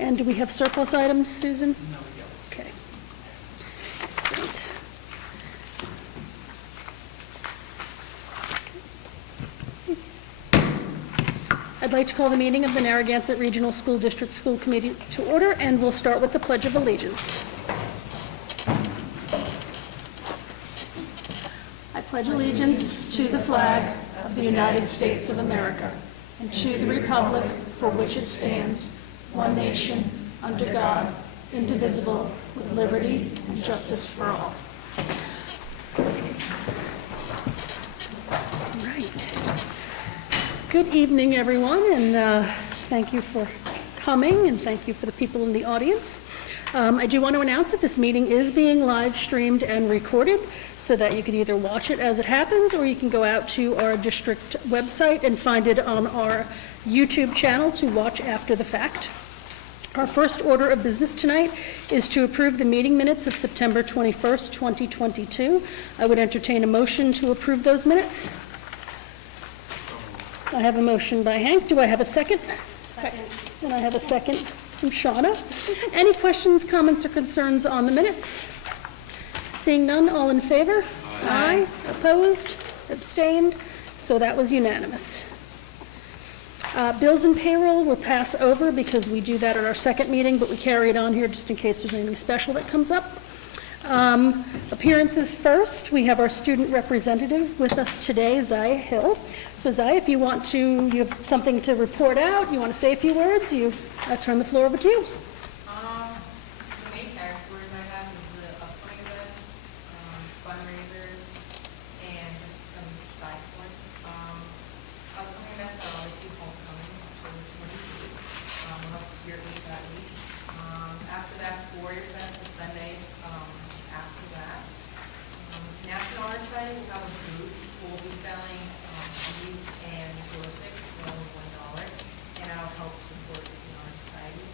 And do we have surplus items, Susan? No, we don't. Okay. Excellent. I'd like to call the meeting of the Narragansett Regional School District School Committee to order, and we'll start with the Pledge of Allegiance. I pledge allegiance to the flag of the United States of America and to the republic for which it stands, one nation, under God, indivisible, with liberty and justice for all. All right. Good evening, everyone, and thank you for coming, and thank you for the people in the audience. I do want to announce that this meeting is being live streamed and recorded so that you can either watch it as it happens or you can go out to our district website and find it on our YouTube channel to watch after the fact. Our first order of business tonight is to approve the meeting minutes of September 21st, 2022. I would entertain a motion to approve those minutes. I have a motion by Hank. Do I have a second? Second. And I have a second from Shauna. Any questions, comments, or concerns on the minutes? Seeing none, all in favor? Aye. Opposed? Abstained? So that was unanimous. Bills and payroll will pass over because we do that at our second meeting, but we carry it on here just in case there's anything special that comes up. Appearances first. We have our student representative with us today, Zaya Hill. So Zaya, if you have something to report out, you want to say a few words, I turn the floor over to you. The main categories I have is the upcoming events, fundraisers, and just some side points. Upcoming events are obviously homecoming, October 28th. We'll have Spirit Week that week. After that, Warrior Fest is Sunday. After that, National Honor Society will have a booth. We'll be selling beads and glow sticks for only $1, and that'll help support the Honor Society.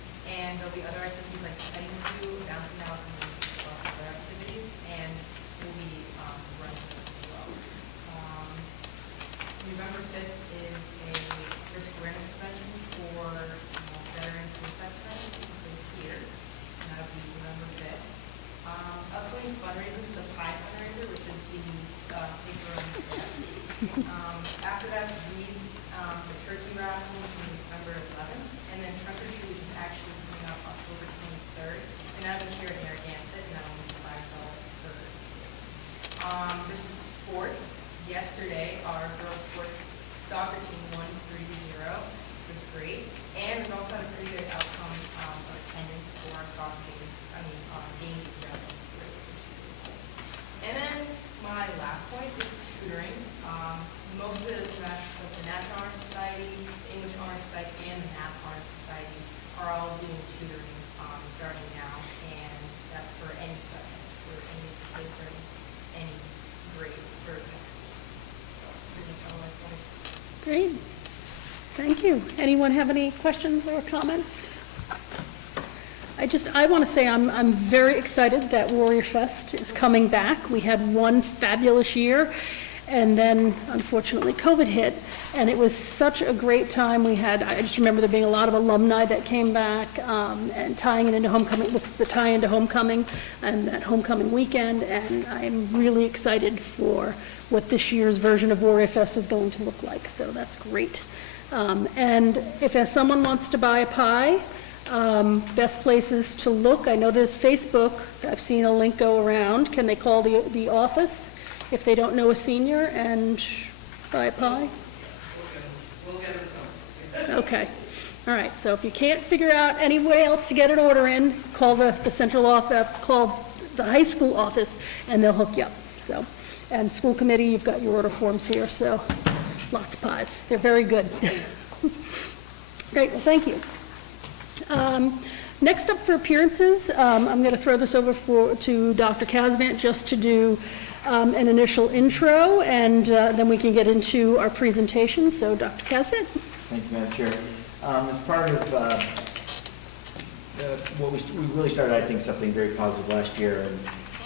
And there'll be other activities like petting zoo, bouncing house, and lots of other activities, and we'll be running as well. November 5th is a risk awareness convention for veteran suicide prevention taking place here, and that'll be November 5th. Upcoming fundraisers, the pie fundraiser, which is the paper on the desk. After that, Reed's the turkey raffle on November 11th, and then Trunk or Treat, which is actually coming up October 23rd, and that'll be here in Narragansett, and that'll be $5 per kid. Just sports. Yesterday, our girls' sports soccer team won 3-0. It was great, and we've also had a pretty good outcome of attendance for our soccer games. Games in general. And then my last point is tutoring. Most of the National Honor Society, the English Honor Society, and the Math Honor Society are all doing tutoring starting now, and that's for any subject, for any kids or any grade for next school. So that's pretty much all my points. Great. Thank you. Anyone have any questions or comments? I want to say I'm very excited that Warrior Fest is coming back. We had one fabulous year, and then unfortunately COVID hit, and it was such a great time. I just remember there being a lot of alumni that came back, and tying it into homecoming, with the tie into homecoming and that homecoming weekend, and I'm really excited for what this year's version of Warrior Fest is going to look like, so that's great. And if someone wants to buy a pie, best places to look, I know there's Facebook, I've seen a link go around. Can they call the office if they don't know a senior and buy a pie? We'll get them something. Okay, all right, so if you can't figure out any way else to get an order in, call the central office, call the high school office, and they'll hook you up. So, and school committee, you've got your order forms here, so lots of pies. They're very good. Great, well, thank you. Next up for appearances, I'm going to throw this over to Dr. Casvant just to do an initial intro, and then we can get into our presentation. So, Dr. Casvant. Thank you, Madam Chair. As part of what we really started, I think, something very positive last year, and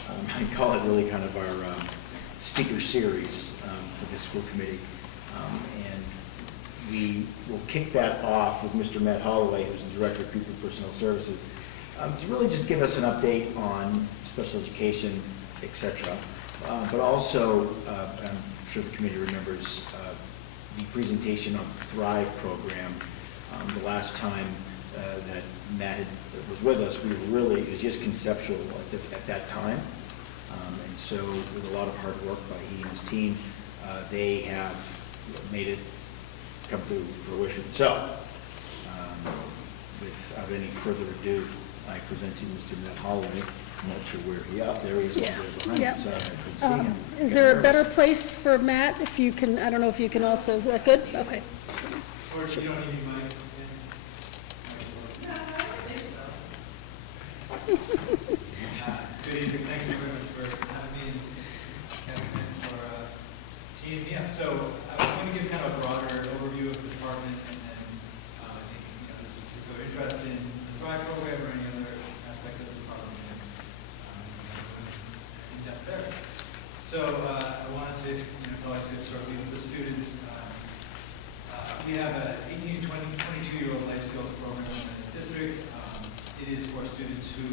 I call it really kind of our speaker series for the school committee. And we will kick that off with Mr. Matt Holloway, who's the Director of Pupil Personnel Services, to really just give us an update on special education, et cetera. But also, I'm sure the committee remembers the presentation of the Thrive program. The last time that Matt was with us, we were really, it was just conceptual at that time. And so with a lot of hard work by he and his team, they have made it come to fruition. So, without any further ado, I present to you Mr. Matt Holloway. I'm not sure where he is. There he is, Yeah. behind Yeah. us. I couldn't see him. Is there a better place for Matt, if you can, I don't know if you can also, is that good? Okay. Or you don't need my. Good evening, thank you very much for having me and Kevin and for teeing me up. So I was going to give kind of a broader overview of the department, and then I think, if you're interested in the Thrive program or any other aspect of the department, in depth there. So I wanted to, it's always good to start with the students. We have a 18 to 22-year-old life skills program in the district. It is for students who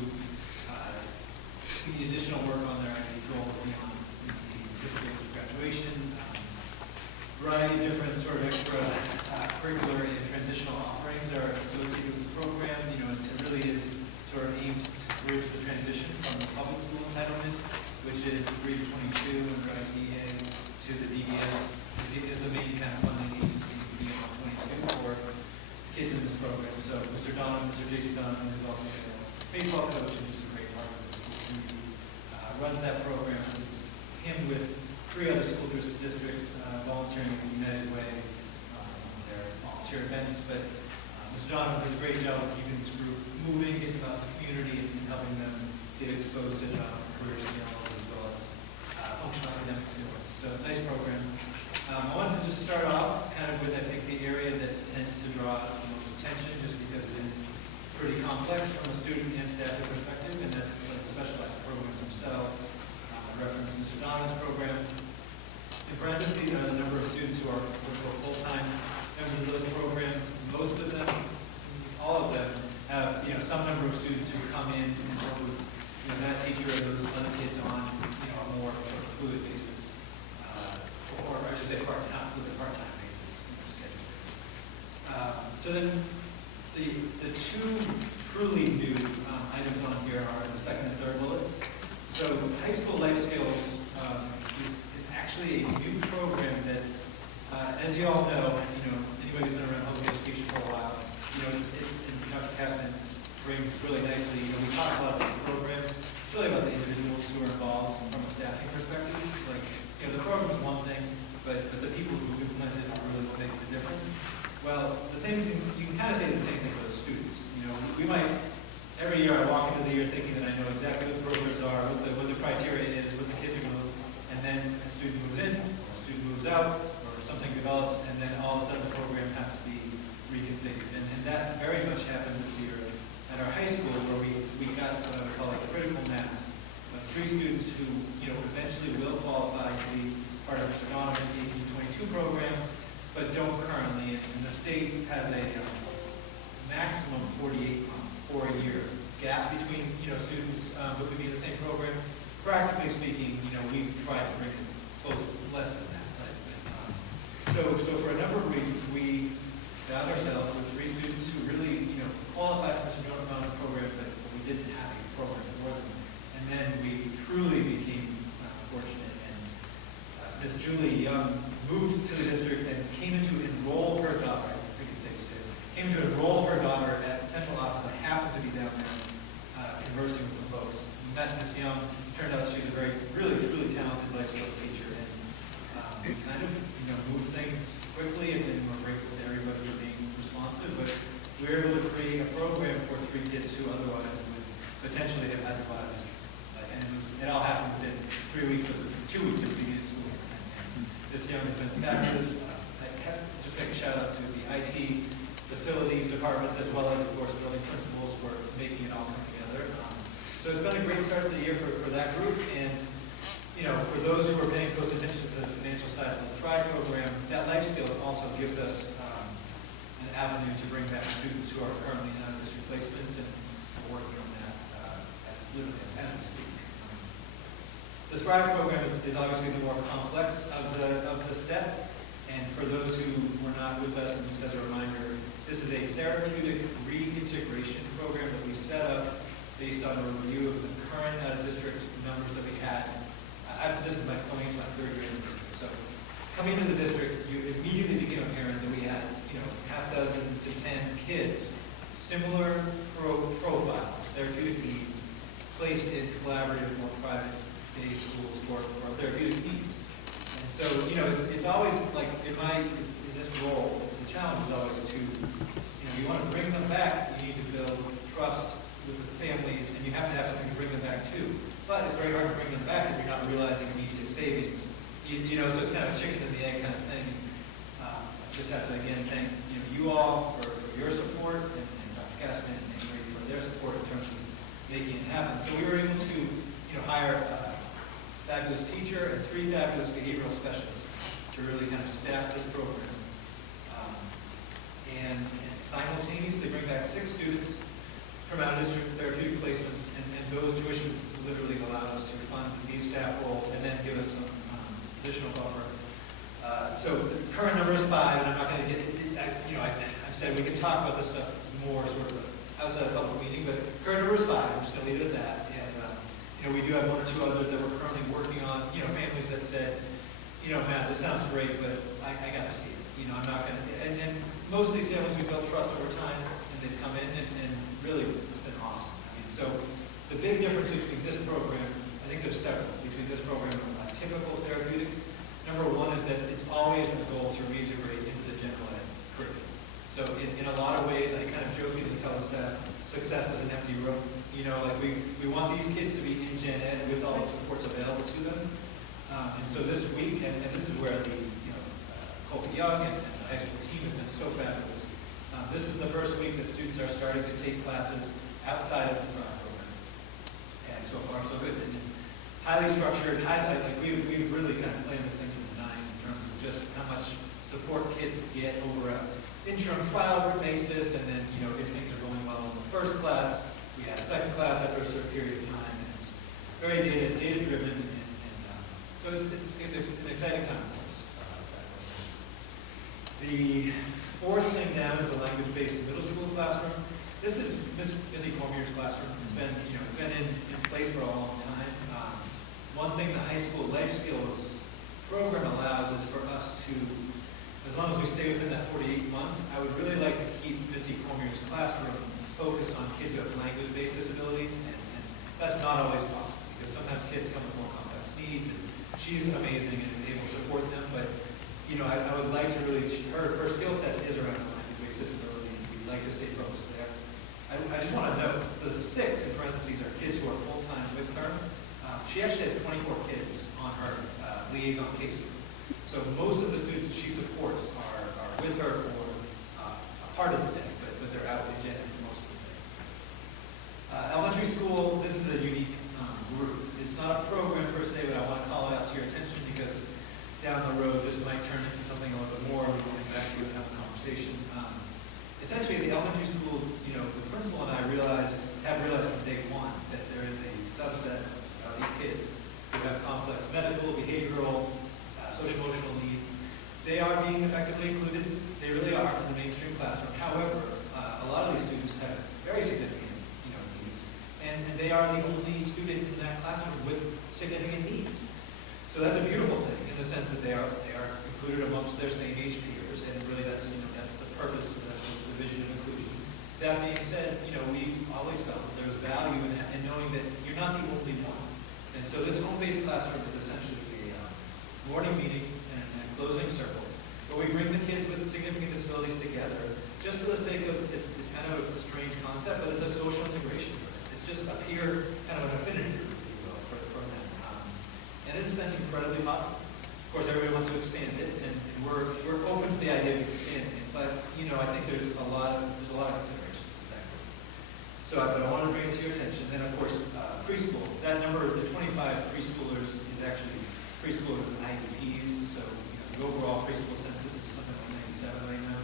need additional work on their IEP goals beyond the typical graduation. Variety of different sort of extra curricular and transitional offerings are associated with the program. It really is sort of aimed to bridge the transition from the public school entitlement, which is 3 to 22 and the IDEA, to the DBS. It is the main kind of funding agency beyond 22 for kids in this program. So Mr. Donovan, Mr. Jason Donovan, who's also a baseball coach and just a great part of the school community, runs that program. This is him with 3 other school districts volunteering in the United Way on their volunteer events. But Mr. Donovan does a great job of keeping this group moving, getting about the community, and helping them get exposed to career skills as well as functional academic skills. So nice program. I wanted to just start off kind of with, I think, the area that tends to draw the most attention, just because it is pretty complex from a student and staff perspective, and that's like the specialized programs themselves. I referenced Mr. Donovan's program. In parentheses are the number of students who are full-time members of those programs. Most of them, all of them, have some number of students who come in and work with that teacher or those other kids on a more sort of fluid basis, or I should say part-time basis schedule. So then the 2 truly new items on here are the second and third bullets. So high school life skills is actually a new program that, as you all know, anybody who's been around public education for a while, and Dr. Kastner brings this really nicely. We talk a lot about the programs. It's really about the individuals who are involved from a staffing perspective. Like, the program is one thing, but the people who implement it really will make the difference. Well, the same thing, you can kind of say the same thing for the students. We might, every year I walk into the year thinking that I know exactly what the programs are, what the criteria is, what the kids are going to look, and then a student moves in, or a student moves out, or something develops, and then all of a sudden the program has to be reconfigured. And that very much happened this year at our high school, where we got what I would call a critical mass of 3 students who, eventually will qualify to be part of Mr. Donovan's 1822 program, but don't currently. And the state has a maximum 48 or a year gap between, students who could be in the same program. Practically speaking, we've tried to bring it close, less than that. So for a number of reasons, we found ourselves with 3 students who really, qualified for Mr. Donovan's program, but we didn't have a program for them. And then we truly became fortunate, and Miss Julie Young moved to the district and came in to enroll her daughter, I think it's safe to say, came to enroll her daughter at central office. I happened to be down there conversing with some folks. We met Miss Young. Turned out she's a really, truly talented life skills teacher, and kind of, moved things quickly, and we're grateful to everybody for being responsive. But we were able to create a program for 3 kids who otherwise would potentially have had to go out of district. And it all happened within 2 weeks of the beginning of school. And this young has been fabulous. Just make a shout out to the IT facilities departments, as well as, of course, building principals for making it all come together. So it's been a great start to the year for that group. And for those who are paying close attention to the financial side of the Thrive program, that life skills also gives us avenue to bring back students who are currently in out-of-district placements, and we're working on that literally as we speak. The Thrive program is obviously the more complex of the set, and for those who were not with us, and just as a reminder, this is a therapeutic reintegration program that we set up based on a review of the current out-of-district numbers that we had. This is my third year in the district. So coming to the district, you immediately became apparent that we had, half dozen to 10 kids, similar profile, therapeutic needs, placed in collaborative, more private day schools for therapeutic needs. And so, it's always like in this role, the challenge is always to, you want to bring them back, you need to build trust with the families, and you have to have something to bring them back to. But it's very hard to bring them back if you're not realizing immediate savings. So it's kind of a chicken and the egg kind of thing. I just have to again thank you all for your support, and Dr. Kessman and Brady for their support in terms of making it happen. So we were able to hire a fabulous teacher and 3 fabulous behavioral specialists to really kind of staff this program. And simultaneously bring back 6 students from out-of-district therapeutic placements, and those tuitions literally allowed us to fund these staff roles and then give us some additional buffer. So the current number is 5, and I'm not going to get, I said we can talk about this stuff more sort of outside of public meeting, but current number is 5. I'm just going to leave it at that. And we do have 1 or 2 others that we're currently working on. Families that said, Matt, this sounds great, but I got to see it. I'm not going to. And most of these families we built trust over time, and they've come in, and really it's been awesome. So the big difference between this program, I think there's several between this program and a typical therapeutic. Number 1 is that it's always the goal to reintegrate into the general ed curriculum. So in a lot of ways, I kind of jokingly tell the staff, success is an empty room. We want these kids to be in gen ed with all the supports available to them. And so this week, and this is where the Colby Young and the high school team has been so fabulous. This is the first week that students are starting to take classes outside of the Thrive program. And so far, so good. And it's highly structured, we've really kind of planned this thing to the nines in terms of just how much support kids get over an interim trial basis, and then, if things are going well in the first class, we have a second class after a certain period of time, and it's very data-driven, and so it's an exciting time for us. The 4th thing down is the language-based middle school classroom. This is Missy Cormier's classroom. It's been, in place for a long time. One thing the high school life skills program allows is for us to, as long as we stay within that 48-month, I would really like to keep Missy Cormier's classroom focused on kids who have language-based disabilities, and that's not always possible, because sometimes kids come with more complex needs, and she's amazing and is able to support them, but I would like to really, her skill set is around language-based disability, and we'd like to stay focused there. I just want to note, the 6 in parentheses are kids who are full-time with her. She actually has 24 kids on her liaison caseload. So most of the students she supports are with her for a part of the day, but they're out in gen for most of the day. Elementary school, this is a unique group. It's not a program per se, but I want to call it out to your attention because down the road this might turn into something a little bit more. We're going back to you and have a conversation. Essentially, the elementary school, the principal and I have realized from day 1 that there is a subset of these kids who have complex medical, behavioral, social-emotional needs. They are being effectively included. They really are in the mainstream classroom. However, a lot of these students have very significant, needs, and they are the only student in that classroom with significant needs. So that's a beautiful thing in the sense that they are included amongst their same age peers, and really that's the purpose, that's the vision of inclusion. That being said, we always felt that there was value in knowing that you're not the only one. And so this home-based classroom is essentially a morning meeting and closing circle, where we bring the kids with significant disabilities together, just for the sake of, it's kind of a strange concept, but it's a social integration. It's just a peer, kind of an affinity group, if you will, for them. And it's been incredibly popular. Of course, everybody wants to expand it, and we're open to the idea of expanding it, but, I think there's a lot of consideration for that group. So, but I want to bring it to your attention. Then, of course, preschool. That number, the 25 preschoolers, is actually preschoolers with IEPs. So, the overall preschool census is something like 97 right now.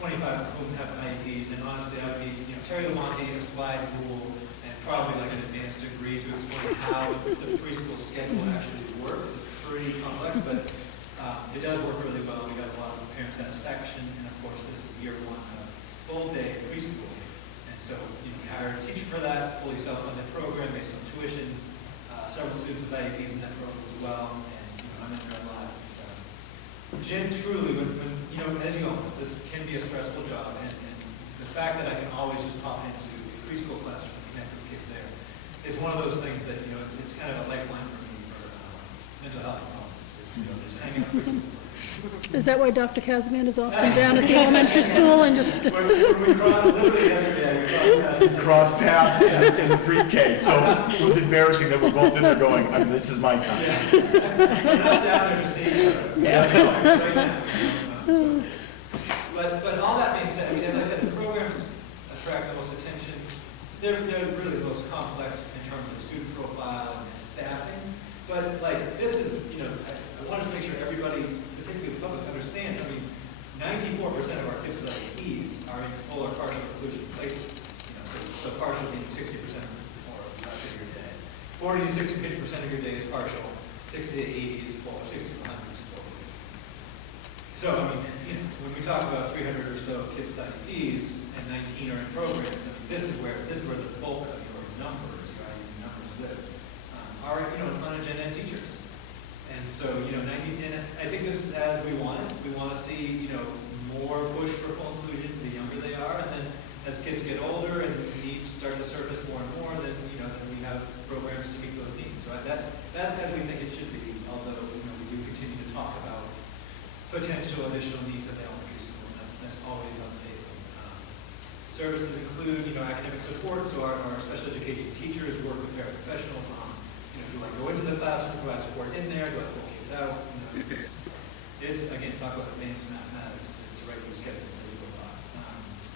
25 of whom have IEPs, and honestly, I would be, Terry Lamonti, a slide rule, and probably like an advanced degree to explain how the preschool schedule actually works. It's pretty complex, but it does work really well. We got a lot of parent satisfaction, and of course, this is year one of full day preschool. And so, we hire a teacher for that, fully self-funded program based on tuitions, several students with IEPs in that program as well, and, I'm in there a lot. So, Jen, truly, when, as you all know, this can be a stressful job, and the fact that I can always just pop into a preschool classroom and connect with kids there is one of those things that, it's kind of a lifeline for me for mental health problems, is, just hanging out with preschool. Is that why Dr. Kazamian is often down at the elementary school and just? We crossed, literally yesterday, we Cross paths in the pre-K, so it was embarrassing that we're both in there going, this is my time. Yeah. We're not down there to see each other. Yeah. Right now. But all that being said, as I said, the programs attract the most attention. They're really the most complex in terms of student profile and staffing. But this is, I wanted to make sure everybody, particularly the public, understands. 94% of our kids with IEPs are in full or partial inclusion placements. So partial being 60% or less of your day. 40 to 60% of your day is partial. 60 to 80 is full, or 60 to 100 is full. So, when we talk about 300 or so kids with IEPs and 19 are in programs, this is where the bulk of your numbers, your IEP numbers live, are, unagent ed teachers. And so, 90, and I think this is as we want it. We want to see, more push for full inclusion the younger they are, and then as kids get older and needs start to surface more and more, then, then we have programs to meet those needs. So that's as we think it should be, although, we do continue to talk about potential additional needs at the elementary school, and that's always on the table. Services include, academic support, so our special education teachers work with paraprofessionals on, do I go into the classroom, do I support in there, do I pull kids out? It's again, talk about advanced mathematics to write these schedules as we go by.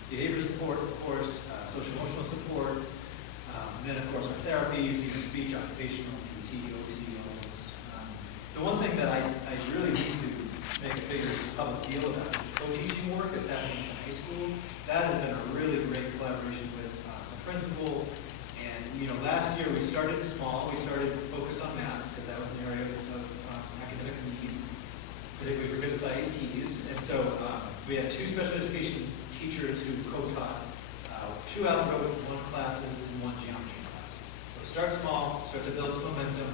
Behavior support, of course, social emotional support, and then of course our therapies, even speech, occupational, PT, OT, all those. The one thing that I really need to make a bigger public deal about is co-teaching work that's happening in high school. That has been a really great collaboration with the principal. And, last year we started small. We started focused on math because that was an area of academic need, particularly for kids with IEPs. And so we had two special education teachers who co-taught two algebra 1 classes and one geometry class. So start small, start to build some momentum.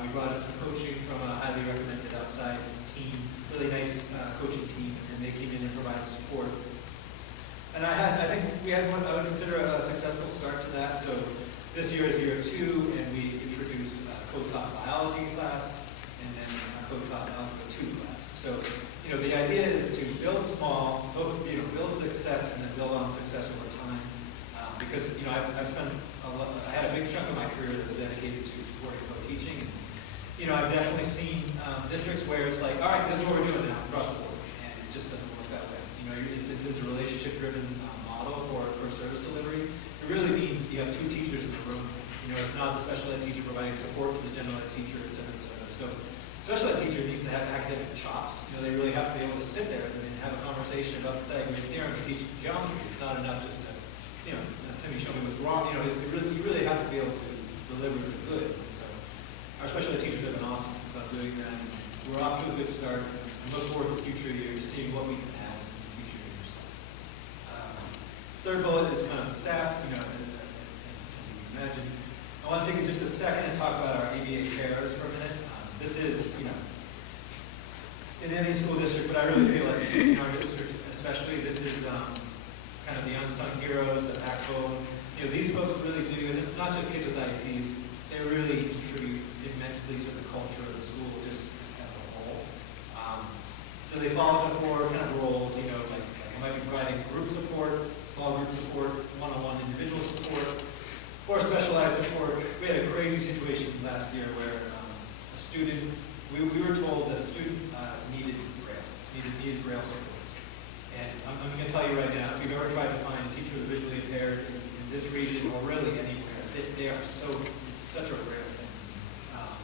We brought in some coaching from a highly recommended outside team, really nice coaching team, and they came in and provided support. And I think we had what I would consider a successful start to that. So this year is year 2, and we introduced a co-taught biology class, and then a co-taught algebra 2 class. So, the idea is to build small, build success, and then build on success over time. Because, I've spent I had a big chunk of my career that was dedicated to supporting co-teaching. And, I've definitely seen districts where it's like, all right, this is what we're doing now across the board, and it just doesn't work that way. It's a relationship-driven model for service delivery. It really means you have two teachers in the room. It's not the special ed teacher providing support to the general ed teacher, et cetera, et cetera. So special ed teacher needs to have academic chops. They really have to be able to sit there and have a conversation about the Pythagorean theorem to teach geometry. It's not enough just to, Timmy, show me what's wrong. You really have to be able to deliver the goods. And so our special ed teachers have been awesome about doing that. And we're off to a good start. And look forward to future years, seeing what we can add in future years. Third bullet is kind of the staff, as you can imagine. I want to take just a second and talk about our ABA pairs for a minute. This is, in any school district, but I really feel like in our district especially, this is kind of the unsung heroes, the backbone. These folks really do, and it's not just kids with IEPs, they really contribute immensely to the culture of the school just as a whole. So they fall into 4 kind of roles, like I might be providing group support, small group support, one-on-one individual support, or specialized support. We had a crazy situation last year where a student, we were told that a student needed Braille support. And I'm going to tell you right now, if you've ever tried to find a teacher with visually impaired in this region or really anywhere, they are it's such a rare thing.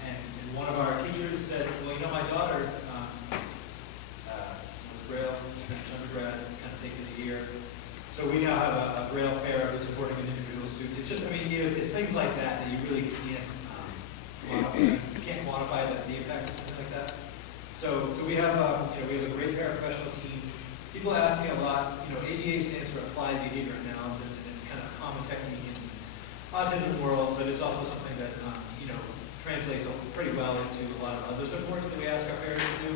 And one of our teachers said, well, my daughter was Braille, she finished undergrad, kind of thing. So we now have a braille pair who's supporting an individual student. It's just, I mean, it's things like that that you really can't quantify. You can't quantify the impact of something like that. So we have we have a great paraprofessional team. People ask me a lot, ABA stands for Applied Behavior Analysis, and it's kind of a common technique in the autism world, but it's also something that, translates pretty well into a lot of other supports that we ask our parents to do.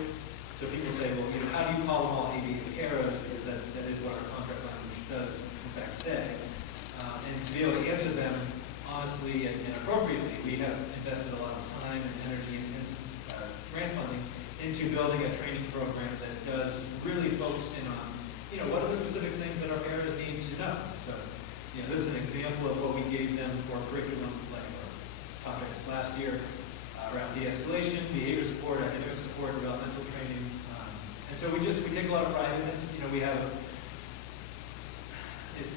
So people say, well, how do you call them all ABA caros? Because that is what our contract language does, in fact, say. And to be able to answer them honestly and appropriately, we have invested a lot of time and energy and grant funding into building a training program that does really focus in on, what are the specific things that our parents need to know. So, this is an example of what we gave them for curriculum, like our topics last year around de-escalation, behavior support, academic support, developmental training. And so we take a lot of pride in this.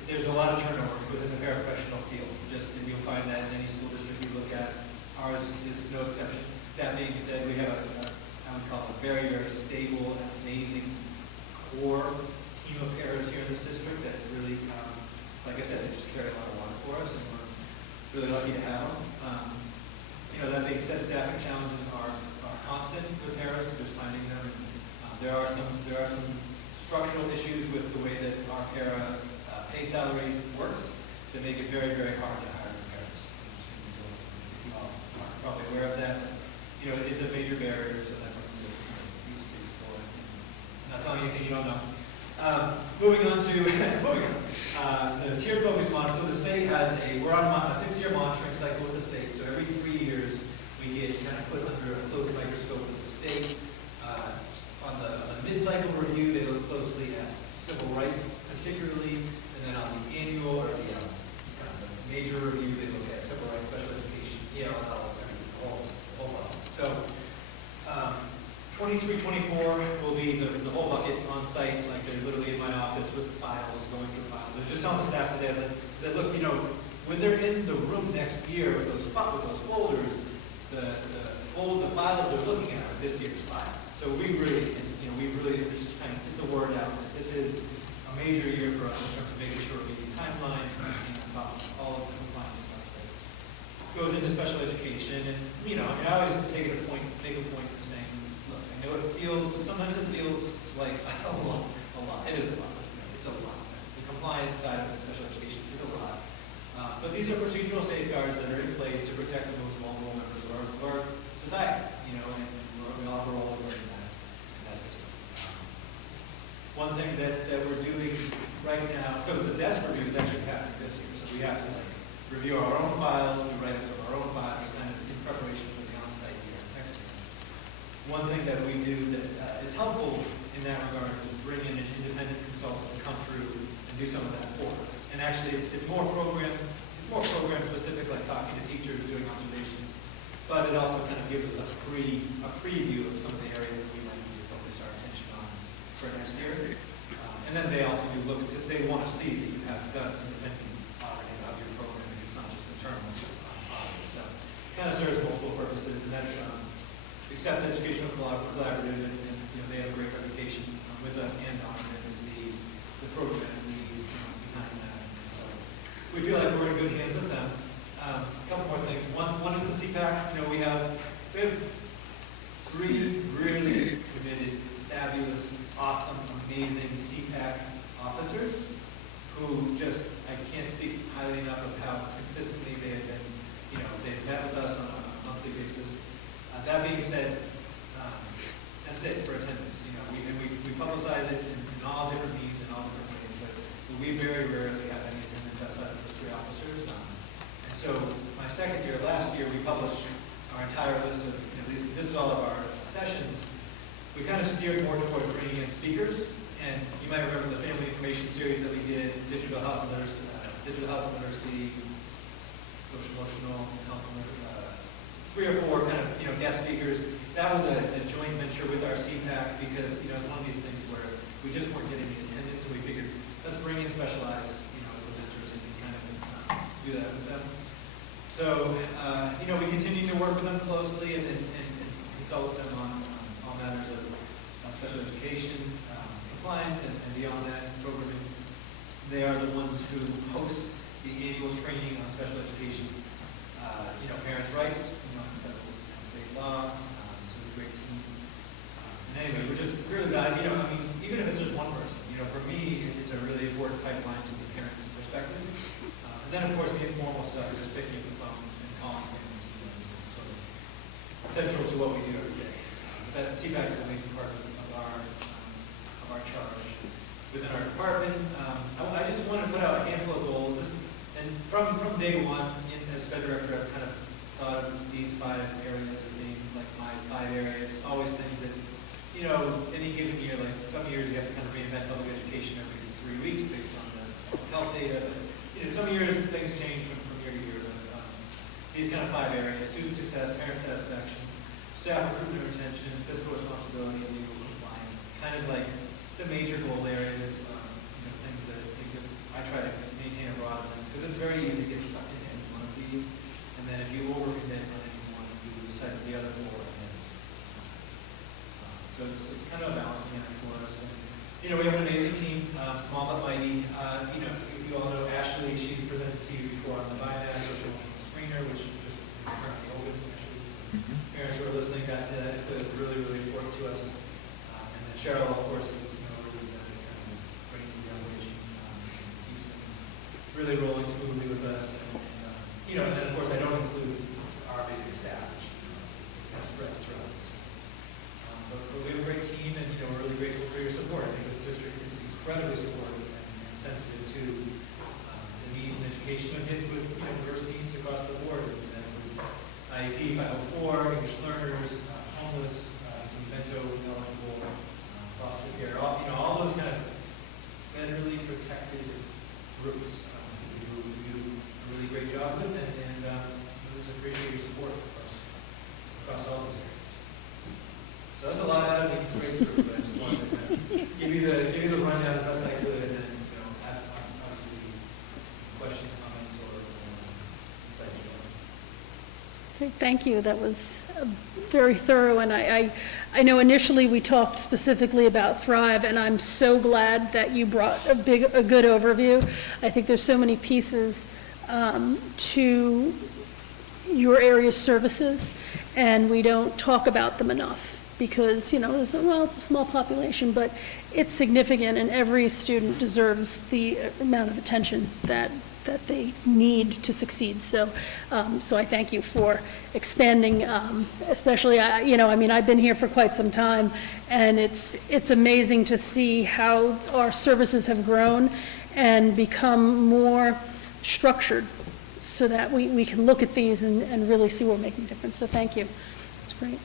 There's a lot of turnover within the paraprofessional field. And you'll find that in any school district you look at. Ours is no exception. That being said, we have I would call it a very, very stable and amazing core team of paras here in this district that really, like I said, they just carry a lot of water for us, and we're really lucky to have them. That being said, staffing challenges are constant with paras, just finding them. There are some structural issues with the way that our para pay salary works that make it very, very hard to hire paras. You all are probably aware of that. It is a major barrier, so that's something that needs to be explored. I'm not telling you anything you don't know. Moving on to the tiered focus model. So the state we're on a 6-year monitoring cycle with the state. So every 3 years, we get kind of put under a close microscope with the state. On the mid-cycle review, they look closely at civil rights, particularly, and then on the annual or the major review, they look at civil rights, special education, ELL, everything, the whole level. So 23, 24 will be the whole bucket on site, like they're literally in my office with files, going through files. I was just telling the staff today, I said, look, when they're in the room next year with those folders, the files they're looking at are this year's files. So we really just kind of get the word out that this is a major year for us in terms of making sure we meet timelines and on top of all of the compliance stuff that goes into special education. And I always make a point of saying, look, I know sometimes it feels like a lot. It is a lot. It's a lot. The compliance side of special education is a lot. But these are procedural safeguards that are in place to protect the most vulnerable members of our society, and we all over in that system. One thing that we're doing right now, so the desk review is actually happening this year, so we have to review our own files, we write some of our own files, kind of in preparation for the on-site year next year. One thing that we do that is helpful in that regard is bring in an independent consultant to come through and do some of that for us. And actually, it's more program specific, like talking to teachers, doing observations, but it also kind of gives us a preview of some of the areas that we might need to focus our attention on for next year. And then they also do look at, they want to see that you have done independent auditing of your program, and it's not just internal auditing. So it kind of serves multiple purposes, and that's Accept Educational Collaborative, and they have a great reputation with us and on it as the program lead behind that. And so we feel like we're in good hands with them. A couple more things. One is the CPAC. We have 3 really committed, fabulous, awesome, amazing CPAC officers who I can't speak highly enough of how consistently they have been, they've met with us on a monthly basis. That being said, that's it for attendance. We publicize it in all different means and all different ways, but we very rarely have any attendance outside of those 3 officers. And so my second year, last year, we published our entire list of, this is all of our sessions. We kind of steered more toward bringing in speakers, and you might remember the family information series that we did, digital health literacy, social emotional health, 3 or 4 kind of guest speakers. That was a joint venture with our CPAC because it's one of these things where we just weren't getting the attendance, so we figured let's bring in specialized presenters and kind of do that with them. So we continue to work with them closely and consult with them on all matters of special education, compliance, and beyond that, programming. They are the ones who host the annual training on special education, parents' rights, federal and state law. So it's a great team. And anyway, we're just really glad, even if it's just one person, for me, it's a really important pipeline to the parent perspective. And then, of course, the informal stuff is just picking up the phone and calling families, sort of central to what we do every day. That CPAC is a major part of our charge within our department. I just want to put out a handful of goals. And from day one, as Fed Director, I've kind of thought of these 5 areas as being like my 5 areas. Always things that, any given year, like some years you have to kind of reinvent public education every 3 weeks based on the health data. But, some years things change from year to year. But these kind of 5 areas: student success, parent satisfaction, staff recruitment and retention, fiscal responsibility, and legal compliance. Kind of like the major goal areas, things that I try to maintain a broad lens, because it's very easy to get sucked into any one of these, and then if you over-commit on any one, you lose sight of the other 4, and then so it's kind of a balancing act for us. And, we have an amazing team, small but mighty. You all know Ashley. She presented to you before on the BINAS social emotional screener, which is currently open. Actually, parents who are listening back to that, it's really, really important to us. And then Cheryl, of course, is really kind of bringing the operation, keeps things. It's really rolling smoothly with us. And then of course I don't include our amazing staff, which kind of spreads throughout. But we have a great team, and we're really grateful for your support. I think this district is incredibly supportive and sensitive to the needs and education of kids with diverse needs across the board. And that includes IEP, 504, English learners, homeless, bento eligible, foster care, all those kind of federally protected groups. We do a really great job with, and we just appreciate your support across all those areas. So that's a lot out of me to straight through, but I just wanted to kind of give you the rundown as best I could, and then add, obviously questions, comments, or insights. Okay, thank you. That was very thorough, and I know initially we talked specifically about Thrive, and I'm so glad that you brought a good overview. I think there's so many pieces to your area's services, and we don't talk about them enough. Because, it's a small population, but it's significant, and every student deserves the amount of attention that they need to succeed. So I thank you for expanding, especially, I've been here for quite some time, and it's amazing to see how our services have grown and become more structured so that we can look at these and really see we're making a difference. So thank you. That's great.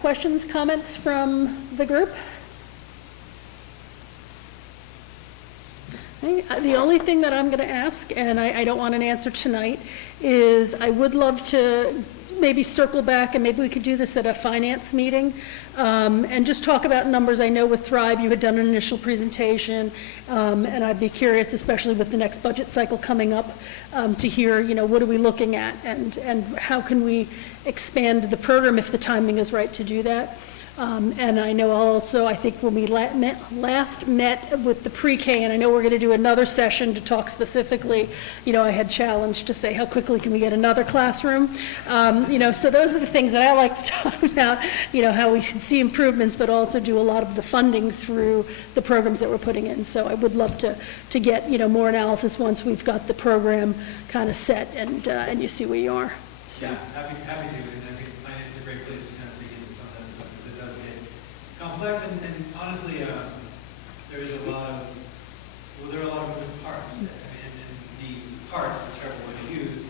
Questions, comments from the group? The only thing that I'm going to ask, and I don't want an answer tonight, is I would love to maybe circle back, and maybe we could do this at a finance meeting, and just talk about numbers. I know with Thrive you had done an initial presentation, and I'd be curious, especially with the next budget cycle coming up, to hear, what are we looking at, and how can we expand the program if the timing is right to do that. And I know also, I think when we last met with the pre-K, and I know we're going to do another session to talk specifically, I had challenged to say, how quickly can we get another classroom? So those are the things that I like to talk about, how we can see improvements, but also do a lot of the funding through the programs that we're putting in. So I would love to get, more analysis once we've got the program kind of set and you see where you are. So. Yeah, happy to. And I think finance is a great place to kind of dig into some of that stuff, because it does get complex, and honestly, there are a lot of moving parts, and the parts, whichever one you use,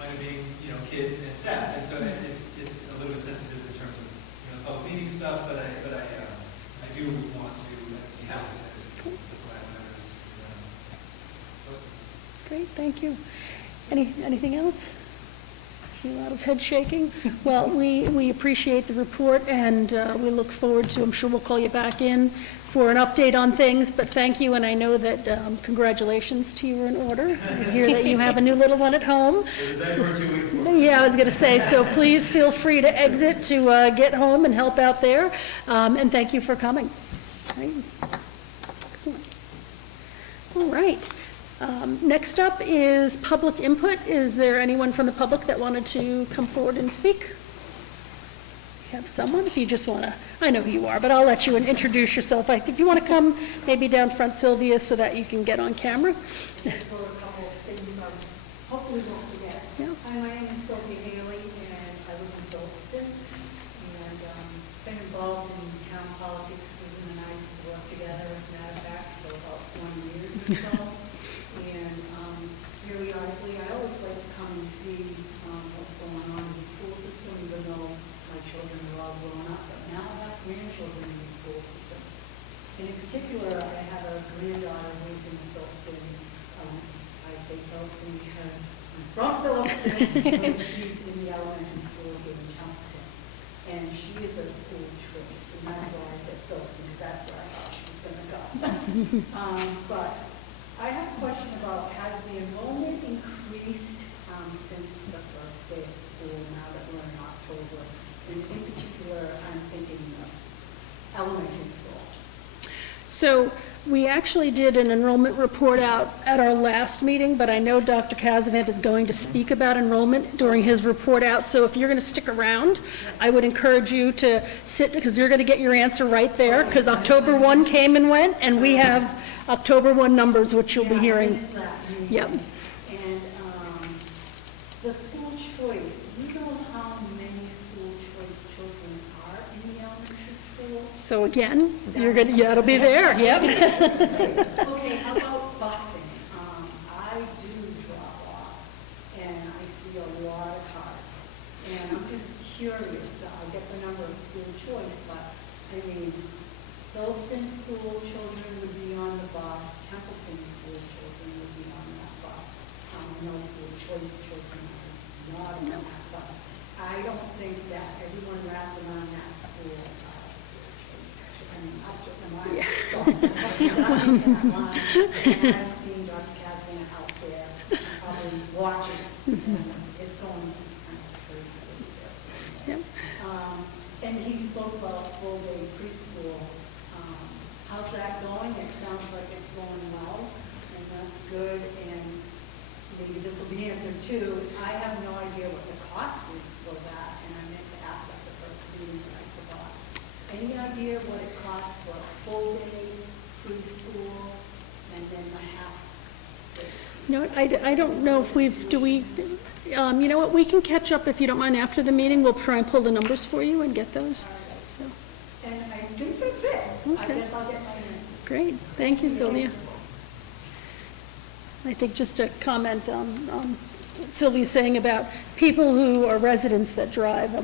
might have been, kids and staff, and so it's a little bit sensitive in terms of, public meeting stuff, but I do want to be happy to provide whatever is. Great, thank you. Anything else? I see a lot of head shaking. Well, we appreciate the report, and we look forward to, I'm sure we'll call you back in for an update on things, but thank you, and I know that congratulations to you are in order. I hear that you have a new little one at home. Yeah, I was going to say, so please feel free to exit to get home and help out there, and thank you for coming. Great. Excellent. All right. Next up is public input. Is there anyone from the public that wanted to come forward and speak? You have someone, if you just want to, I know who you are, but I'll let you introduce yourself. If you want to come maybe down front, Sylvia, so that you can get on camera. Just for a couple of things, hopefully won't forget. Yeah. Hi, my name is Sophie Haley, and I live in Phillipston, and been involved in town politics. Susan and I used to work together, as a matter of fact, for about 20 years or so. And periodically, I always like to come and see what's going on in the school system, even though my children are all grown up, but now I have grandchildren in the school system. And in particular, I have a granddaughter who's in Phillipston. I say Phillipston because I'm from Phillipston, but she's in the elementary school here in Templeton. And she is a school choice, and that's why I said Phillipston, because that's where I thought she was going to go. But I have a question about, has the enrollment increased since the first day of school, now that we're in October? And in particular, I'm thinking of elementary school. So we actually did an enrollment report out at our last meeting, but I know Dr. Casavant is going to speak about enrollment during his report out. So if you're going to stick around, I would encourage you to sit, because you're going to get your answer right there, because October 1 came and went, and we have October 1 numbers, which you'll be Yeah, I hearing. missed that meeting. Yep. And the school choice, do you know how many school choice children are in the elementary school? So again, you're going to, yeah, it'll be there, yep. Okay, how about busing? I do drop off, and I see a lot of cars. And I'm just curious, I get the number of school choice, but, I mean, Phillipston school children would be on the bus, Templeton school children would be on that bus. No school choice children are not on that bus. I don't think that everyone wrapped around that school are school choice. I mean, that's just my thoughts. And I've seen Dr. Casvan out there, probably watching, and it's going kind of crazy this year. Yep. And he spoke about full-day preschool. How's that going? It sounds like it's going well, and that's good, and maybe this will be answered too. I have no idea what the cost is for that, and I meant to ask that the first meeting, but I forgot. Any idea what it costs for a full-day preschool and then the half? You know what, I don't know if you know what, we can catch up if you don't mind after the meeting. We'll try and pull the numbers for you and get those. So, And I think that's it. I Okay. guess I'll get my answers. great, thank you, Sylvia. I think just a comment on what Sylvia's saying about people who are residents that drive.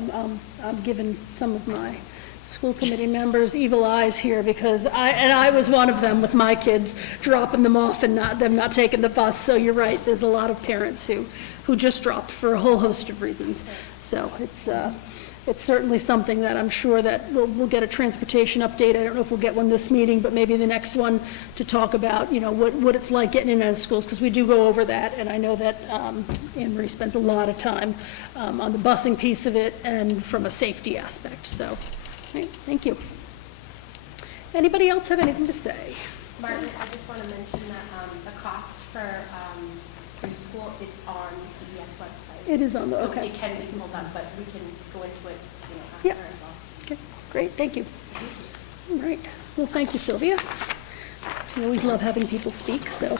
I'm giving some of my school committee members evil eyes here, because I was one of them with my kids, dropping them off and them not taking the bus. So you're right, there's a lot of parents who just drop for a whole host of reasons. So it's certainly something that I'm sure that we'll get a transportation update. I don't know if we'll get one this meeting, but maybe the next one, to talk about, you know, what it's like getting in and out of schools, because we do go over that, and I know that Anne Marie spends a lot of time on the busing piece of it and from a safety aspect. So, great, thank you. Anybody else have anything to say? Margaret, I just want to mention that the cost for preschool is on the TBS website. It is on the, okay. So it can be pulled up, but we can go into it, after Yep. as well. Okay, great, thank you. All right, well, thank you, Sylvia. We always love having people speak, so.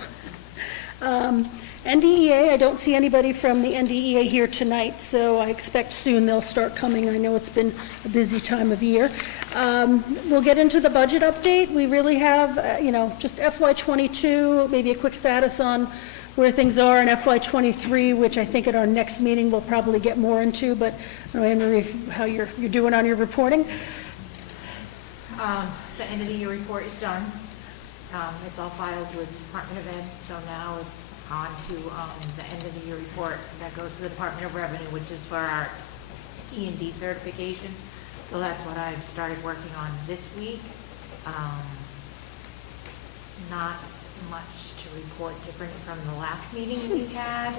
NDEA, I don't see anybody from the NDEA here tonight, so I expect soon they'll start coming. I know it's been a busy time of year. We'll get into the budget update. We really have, just FY '22, maybe a quick status on where things are in FY '23, which I think at our next meeting we'll probably get more into, but I don't know, Anne Marie, how you're doing on your reporting? The end of the year report is done. It's all filed with Department of Ed, so now it's on to the end of the year report that goes to the Department of Revenue, which is for our E&D certification. So that's what I've started working on this week. It's not much to report different from the last meeting we had.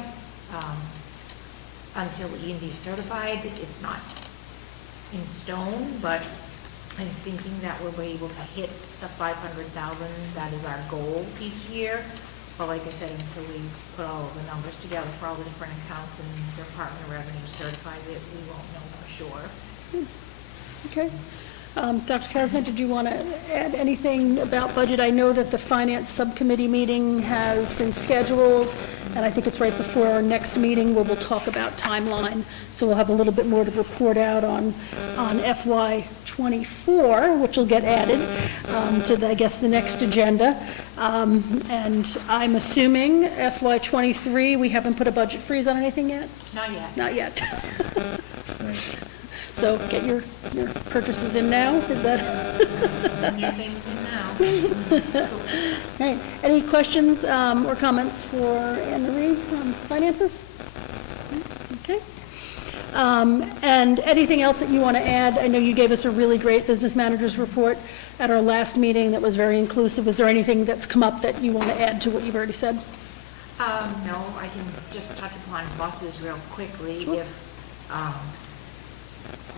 Until E&D certified, it's not in stone, but I'm thinking that we'll be able to hit the 500,000. That is our goal each year. But like I said, until we put all of the numbers together for all the different accounts and the Department of Revenue certifies it, we won't know for sure. Okay. Dr. Casman, did you want to add anything about budget? I know that the Finance Subcommittee meeting has been scheduled, and I think it's right before our next meeting where we'll talk about timeline. So we'll have a little bit more to report out on FY '24, which will get added to, I guess, the next agenda. And I'm assuming FY '23, we haven't put a budget freeze on anything yet? Not yet. Not yet. Right. So get your purchases in now, is that? Send your things in now. Right. Any questions or comments for Anne Marie on finances? Okay. And anything else that you want to add? I know you gave us a really great business managers report at our last meeting that was very inclusive. Was there anything that's come up that you want to add to what you've already said? No, I can just touch upon buses real quickly. Sure.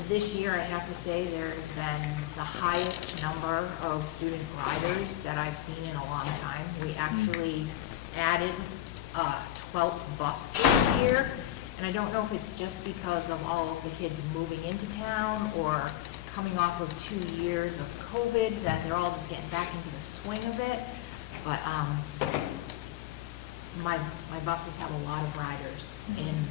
This year, I have to say, there's been the highest number of student riders that I've seen in a long time. We actually added a 12th bus this year, and I don't know if it's just because of all of the kids moving into town or coming off of 2 years of COVID, that they're all just getting back into the swing of it. But my buses have a lot of riders, and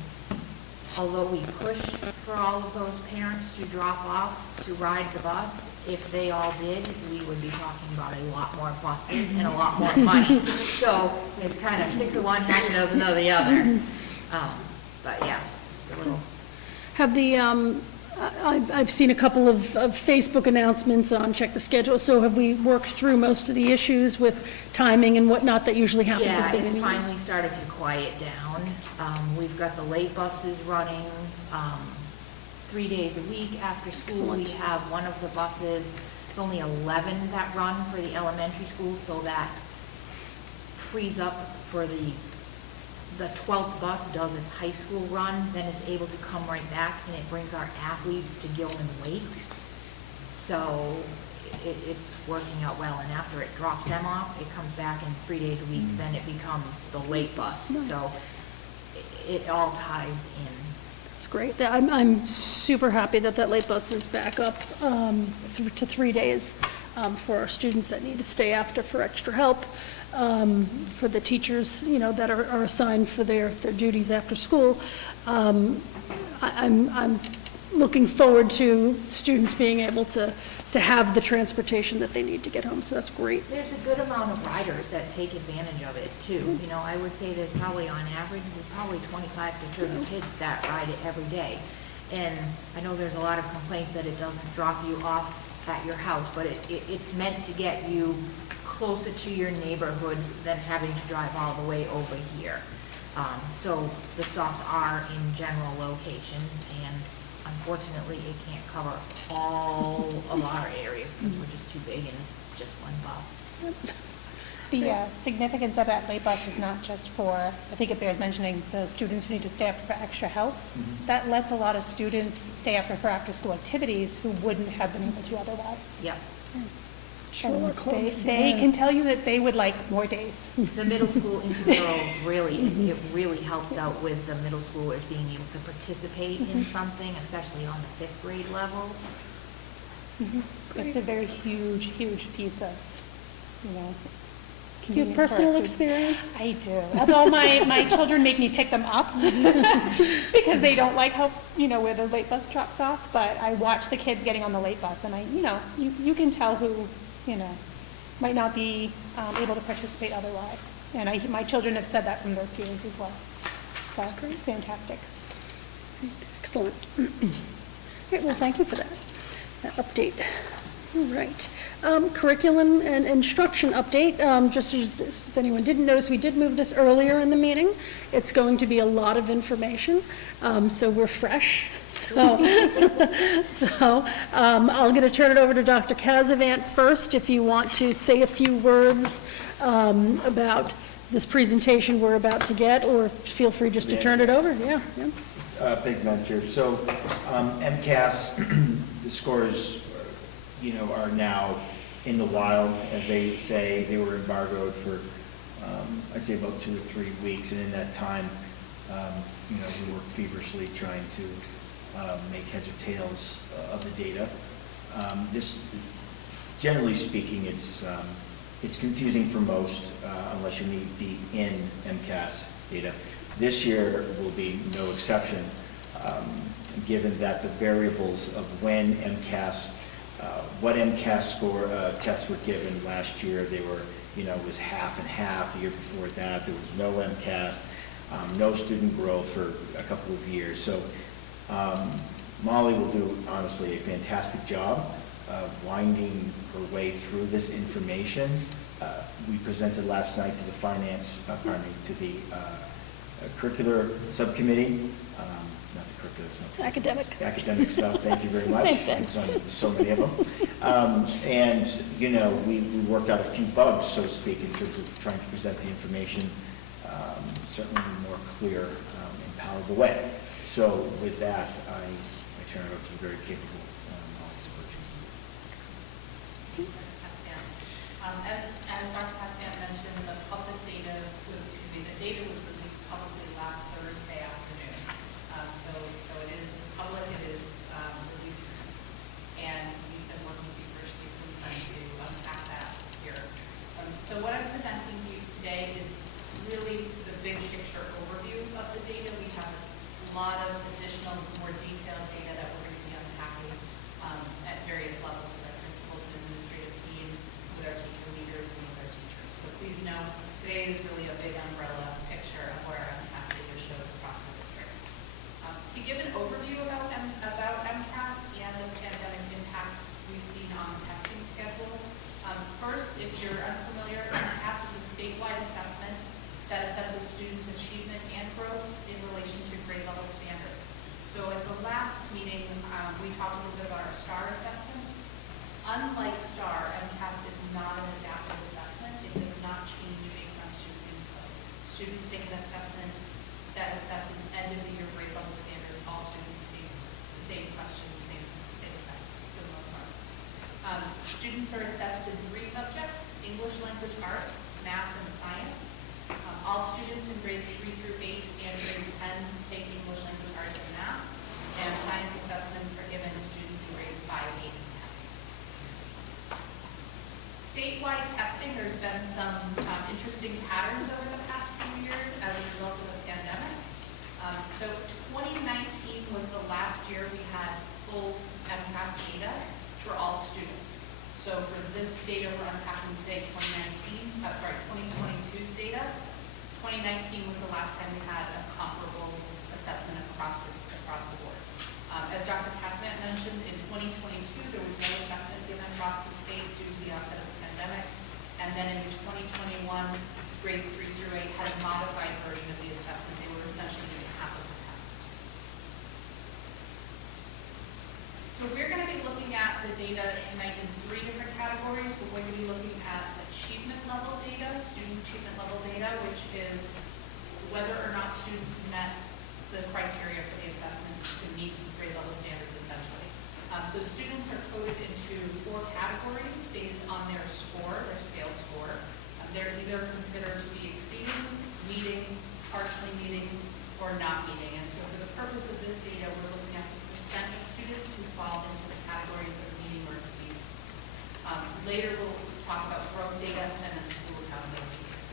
although we push for all of those parents to drop off to ride the bus, if they all did, we would be talking about a lot more buses and a lot more money. So it's kind of 6 of one, half a dozen of the other. But yeah, just a little. Have the, I've seen a couple of Facebook announcements on check the schedule. So have we worked through most of the issues with timing and whatnot that usually happens Yeah, at big it's meetings? finally started to quiet down. We've got the late buses running 3 days a week after school. We Excellent. have one of the buses, it's only 11 that run for the elementary school, so that frees up for the 12th bus does its high school run, then it's able to come right back, and it brings our athletes to Gilman Lakes. So it's working out well, and after it drops them off, it comes back in 3 days a week, then it becomes the late bus. Nice. So it all ties in. That's great. I'm super happy that that late bus is back up to 3 days for our students that need to stay after for extra help, for the teachers, you know, that are assigned for their duties after school. I'm looking forward to students being able to have the transportation that they need to get home, so that's great. There's a good amount of riders that take advantage of it too. You know, I would say there's probably on average, there's probably 25 to 30 kids that ride it every day. And I know there's a lot of complaints that it doesn't drop you off at your house, but it's meant to get you closer to your neighborhood than having to drive all the way over here. So the stops are in general locations, and unfortunately, it can't cover all of our area because we're just too big and it's just one bus. The significance of that late bus is not just for, I think it bears mentioning, the students who need to stay after for extra help. That lets a lot of students stay after for after-school activities who wouldn't have been able to otherwise. Yep. Sure, And we're close, they yeah. can tell you that they would like more days. The middle school intramurals really, it really helps out with the middle schoolers being able to participate in something, especially on the 5th grade level. It's a very huge, huge piece of, you know, Do you have convenience for our personal students. experience? I do. Although my children make me pick them up because they don't like how, you know, where the late bus drops off. But I watch the kids getting on the late bus, and you can tell who, you know, might not be able to participate otherwise. And my children have said that from their peers as well. So it's fantastic. Excellent. Great, well, thank you for that update. All right. Curriculum and instruction update, just as if anyone didn't notice, we did move this earlier in the meeting. It's going to be a lot of information, so we're fresh. So I'm going to turn it over to Dr. Casavant first, if you want to say a few words about this presentation we're about to get, or feel free just to turn it over. Yeah. Thank you, Madam Chair. So MCAS, the scores, are now in the wild, as they say. They were embargoed for I'd say about 2 or 3 weeks, and in that time, we worked feverishly trying to make heads or tails of the data. This, generally speaking, it's confusing for most unless you need the in MCAS data. This year will be no exception, given that the variables of when MCAS, what MCAS score tests were given last year, they were, it was half and half. The year before that, there was no MCAS, no student growth for a couple of years. So Molly will do, honestly, a fantastic job of winding her way through this information. We presented last night to the to the curricular subcommittee, not the curricular, it's not the Academic. academic stuff, thank you very much. Same thing. It's on so many of them. And, we worked out a few bugs, so to speak, in terms of trying to present the information certainly in a more clear and palatable way. So with that, I turn it over to the very capable Molly Spurgeon. As Dr. Pascan mentioned, the data was released publicly last Thursday afternoon. So it is public, it is released, and we've been working feverishly since then to unpack that here. So what I'm presenting to you today is really the big picture overview of the data. We have a lot of additional, more detailed data that we're going to be unpacking at various levels with our principals and administrative team, with our teacher leaders, and with our teachers. So please know, today is really a big umbrella picture of where MCAS data shows across the district. To give an overview about MCAS and the pandemic impacts we've seen on the testing schedule, first, if you're unfamiliar, MCAS is a statewide assessment that assesses students' achievement and growth in relation to grade level standards. So at the last meeting, we talked a little bit about our STAR assessment. Unlike STAR, MCAS is not an adaptive assessment. It does not change based on student input. Students take an assessment that assesses end-of-the-year grade level standards. All students take the same questions, same assessment for the most part. Students are assessed in 3 subjects: English language arts, math, and science. All students in grades 3 through 8 and grades 10 take English language arts and math, and science assessments are given to students in grades 5, 8, and 10. Statewide testing, there's been some interesting patterns over the past few years as a result of the pandemic. So 2019 was the last year we had full MCAS data for all students. So for this data we're unpacking today, 2022's data, 2019 was the last time we had a comparable assessment across the board. As Dr. Pasman mentioned, in 2022 there was no assessment given across the state due to the onset of the pandemic, and then in 2021, grades 3 through 8 had a modified version of the assessment. They were essentially doing half of the test. So we're going to be looking at the data tonight in 3 different categories. We're going to be looking at achievement level data, student achievement level data, which is whether or not students met the criteria for the assessment to meet grade level standards, essentially. So students are coded into 4 categories based on their score, their scale score. They're either considered to be exceeding, meeting, partially meeting, or not meeting. And so for the purpose of this data, we're looking at the percent of students who fall into the categories of meeting or exceeding. Later we'll talk about growth data and then school accountability data.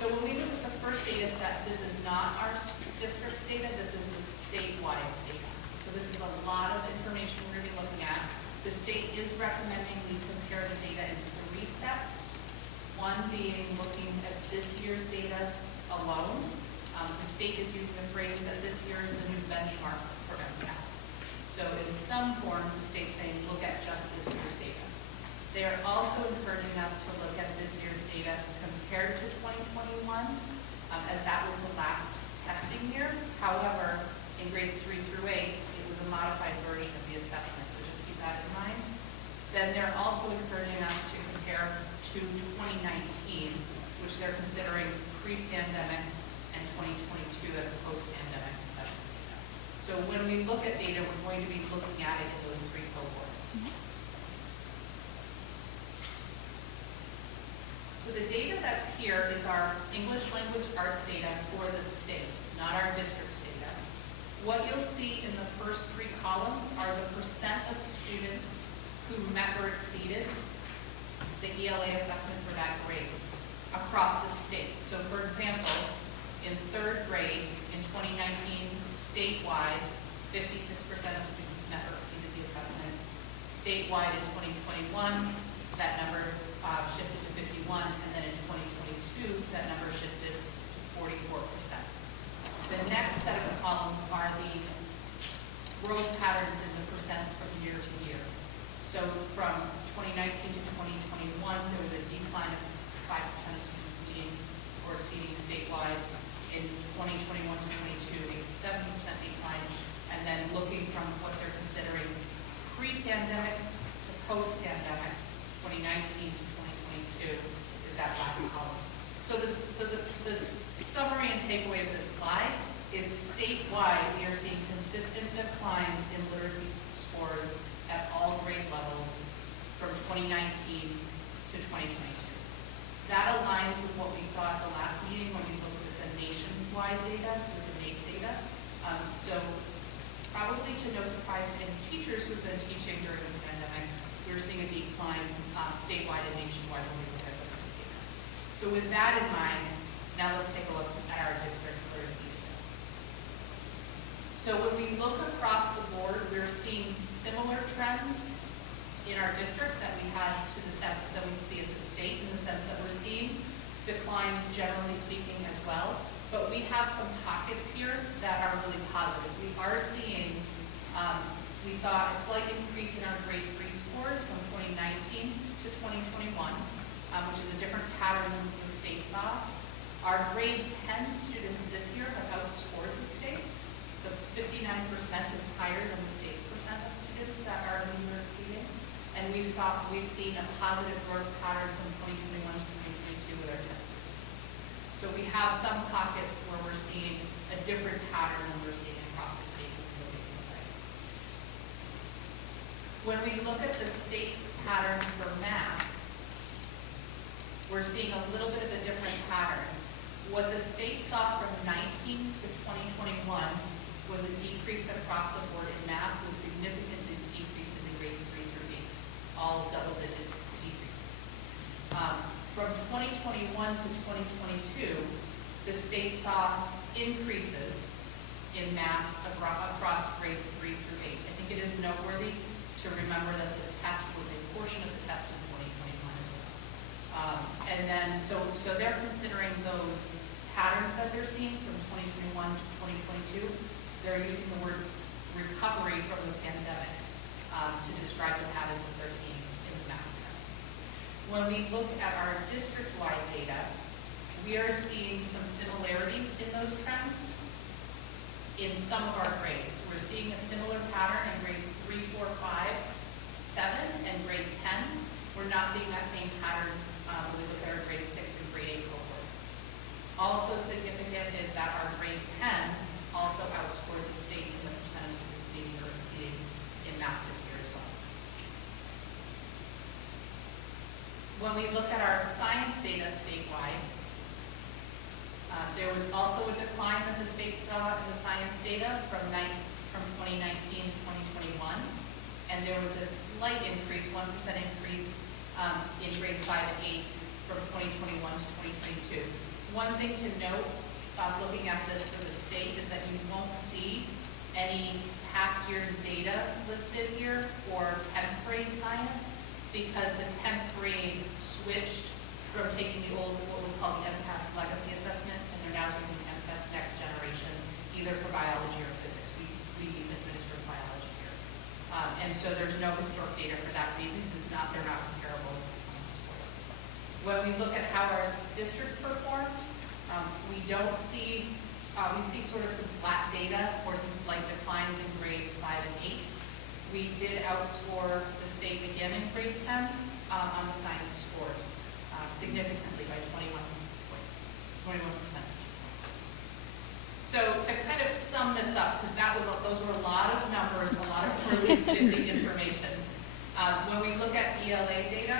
So when we look at the first data set, this is not our district's data, this is the statewide data. So this is a lot of information we're going to be looking at. The state is recommending we compare the data in 3 sets. One being looking at this year's data alone. The state is using the phrase that this year is the new benchmark for MCAS. So in some forms, the state's saying, look at just this year's data. They are also encouraging us to look at this year's data compared to 2021, as that was the last testing year. However, in grades 3 through 8, it was a modified version of the assessment, so just keep that in mind. Then they're also encouraging us to compare to 2019, which they're considering pre-pandemic, and 2022 as a post-pandemic assessment data. So when we look at data, we're going to be looking at it in those 3 cohorts. So the data that that's here is our English language arts data for the state, not our district data. What you'll see in the first three columns are the percent of students who met or exceeded the ELA assessment for that grade across the state. So for example, in third grade in 2019, statewide, 56% of students met or exceeded the assessment. Statewide in 2021, that number shifted to 51, and then in 2022, that number shifted to 44%. The next set of columns are the growth patterns in the percents from year to year. So from 2019 to 2021, there was a decline of 5% of students meeting or exceeding statewide. In 2021 to 22, a 7% decline. And then looking from what they're considering pre-pandemic to post-pandemic, 2019 to 2022 is that last column. So the summary and takeaway of this slide is statewide, we are seeing consistent declines in literacy scores at all grade levels from 2019 to 2022. That aligns with what we saw at the last meeting when we looked at the nationwide data, with the NAEP data. So probably to no surprise to any teachers who've been teaching during the pandemic, we're seeing a decline statewide and nationwide when we look at literacy data. So with that in mind, now let's take a look at our district's literacy data. So when we look across the board, we're seeing similar trends in our district that we had to that we see at the state, in the sense that we're seeing declines generally speaking as well. But we have some pockets here that are really positive. We are seeing, we saw a slight increase in our grade 3 scores from 2019 to 2021, which is a different pattern than the state saw. Our grade 10 students this year have outscored the state. The 59% is higher than the state's percent of students that are meeting or exceeding. And we've seen a positive growth pattern from 2021 to 2022 with our test. So we have some pockets where we're seeing a different pattern than we're seeing across the state. When we look at the state's patterns for math, we're seeing a little bit of a different pattern. What the state saw from 19 to 2021 was a decrease across the board in math, with significant decreases in grades 3 through 8, all double-digit decreases. From 2021 to 2022, the state saw increases in math across grades 3 through 8. I think it is noteworthy to remember that the test was a portion of the test in 2021 as well. And then, so they're considering those patterns that they're seeing from 2021 to 2022. They're using the word recovery from the pandemic to describe the patterns that they're seeing in the math trends. When we look at our district-wide data, we are seeing some similarities in those trends in some of our grades. We're seeing a similar pattern in grades 3, 4, 5, 7, and grade 10. We're not seeing that same pattern when we look at our grade 6 and grade 8 cohorts. Also significant is that our grade 10 also outscored the state in the percentage of students meeting or exceeding in math this year as well. When we look at our science data statewide, there was also a decline that the state saw in the science data from 2019 to 2021, and there was a slight increase, 1% increase in grades 5 and 8 from 2021 to 2022. One thing to note, looking at this for the state, is that you won't see any past year's data listed here for 10th grade science, because the 10th grade switched from taking the old, what was called the MCAS legacy assessment, and they're now taking the MCAS next generation, either for biology or physics. We administer biology here. And so there's no historic data for that reason, since they're not comparable scores. When we look at how our district performed, we don't see, we see sort of some flat data or some slight declines in grades 5 and 8. We did outscore the state again in grade 10 on the science scores significantly by 21 points, 21%. So to kind of sum this up, because those were a lot of numbers, a lot of really busy information. When we look at ELA data,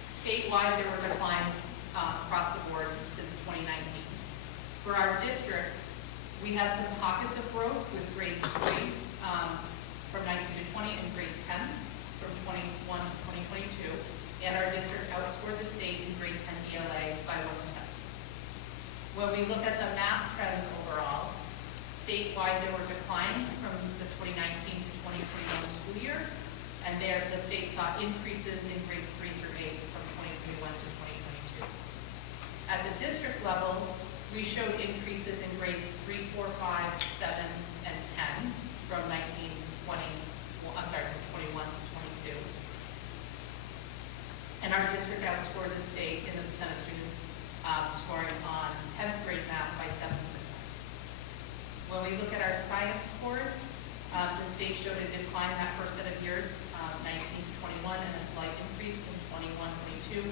statewide there were declines across the board since 2019. For our districts, we had some pockets of growth with grades 3 from 19 to 20 and grade 10 from 21 to 2022. And our district outscored the state in grade 10 ELA by 1%. When we look at the math trends overall, statewide there were declines from the 2019 to 2021 school year, and there the state saw increases in grades 3 through 8 from 2021 to 2022. At the district level, we showed increases in grades 3, 4, 5, 7, and 10 from 21 to 22. And our district outscored the state in the percent of students scoring on 10th grade math by 7%. When we look at our science scores, the state showed a decline in that first set of years, 19 to 21, and a slight increase in 21, 22.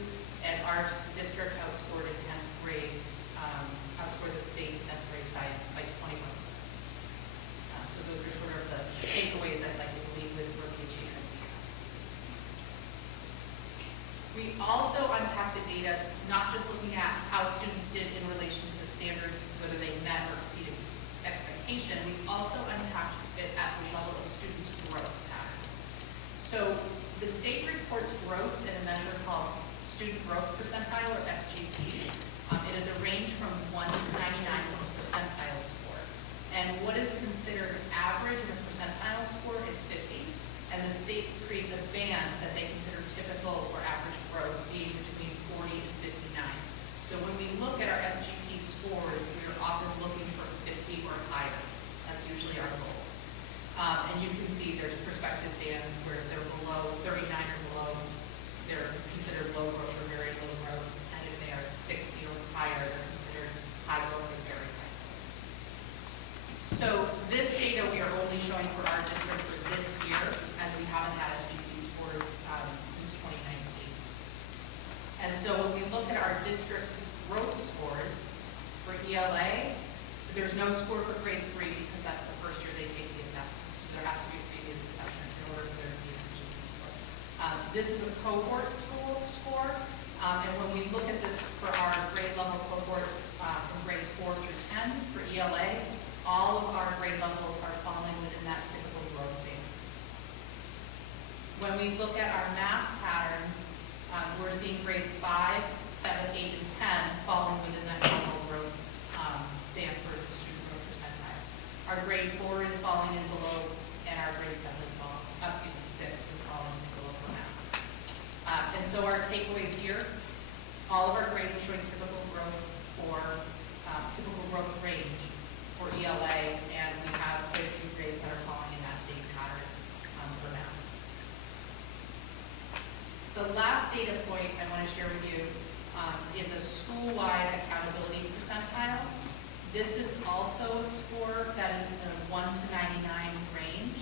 And our district outscored in 10th grade, outscored the state in 10th grade science by 21%. So those are sort of the takeaways I'd like to leave with rookie achievement. We also unpacked the data, not just looking at how students did in relation to the standards, whether they met or exceeded expectation, we also unpacked it at the level of students' growth patterns. So the state reports growth in a measure called Student Growth Percentile, or SGP. It is a range from 1 to 99 as a percentile score. And what is considered average in a percentile score is 50. And the state creates a band that they consider typical or average growth being between 40 and 59. So when we look at our SGP scores, we are often looking for 50 or higher. That's usually our goal. And you can see there's prospective bands where they're below 39 or below, they're considered low growth or very low growth. And if they are 60 or higher, they're considered high growth or very high growth. So this data we are only showing for our district for this year, as we haven't had SGP scores since 2019. And so when we look at our district's growth scores for ELA, there's no score for grade 3 because that's the first year they take the assessment. So there has to be a previous assessment in order for there to be an SGP score. This is a cohort score, and when we look at this for our grade level cohorts from grades 4 through 10 for ELA, all of our grade levels are falling within that typical growth band. When we look at our math patterns, we're seeing grades 5, 7, 8, and 10 falling within that normal growth band for the student growth percentile. Our grade 4 is falling in below, and our grade 7 is falling, 6 is falling below for math. And so our takeaways here, all of our grades are showing typical growth range for ELA, and we have quite a few grades that are falling in that same pattern for math. The last data point I want to share with you is a school-wide accountability percentile. This is also a score that is the 1 to 99 range.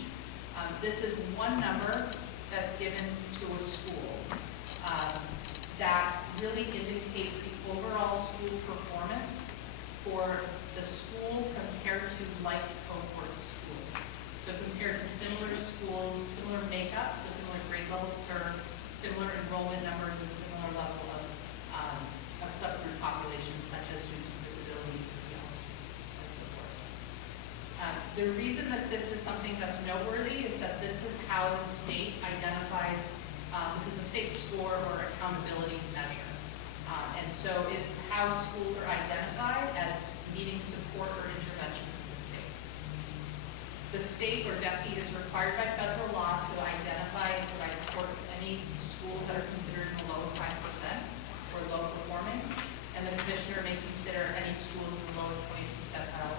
This is one number that's given to a school that really indicates the overall school performance for the school compared to like cohort schools. So compared to similar schools, similar makeup, so similar grade levels served, similar enrollment numbers, and similar level of subgroup populations such as students with disabilities, EL students, and so forth. The reason that this is something that's noteworthy is that this is how the state identifies, this is the state score or accountability measure. And so it's how schools are identified as needing support or intervention from the state. The state, or DESE, is required by federal law to identify and provide support to any schools that are considered in the lowest 5% or low performing, and the commissioner may consider any schools in the lowest 20th percentile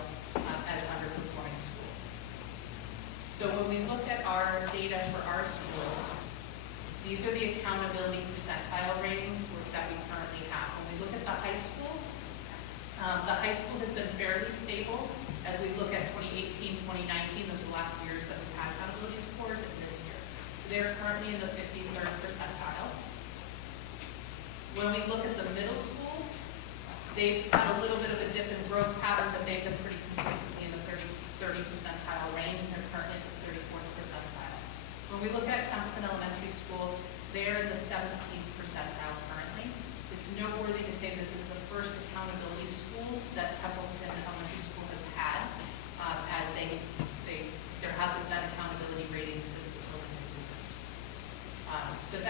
as underperforming schools. So when we look at our data for our schools, these are the accountability percentile ratings that we currently have. When we look at the high school has been fairly stable as we look at 2018, 2019, those are the last years that we've had accountability scores, and this year. So they're currently in the 53rd percentile. When we look at the middle school, they've had a little bit of a dip in growth pattern, but they've been pretty consistently in the 30 percentile range, and they're currently at the 34th percentile. When we look at Templeton Elementary School, they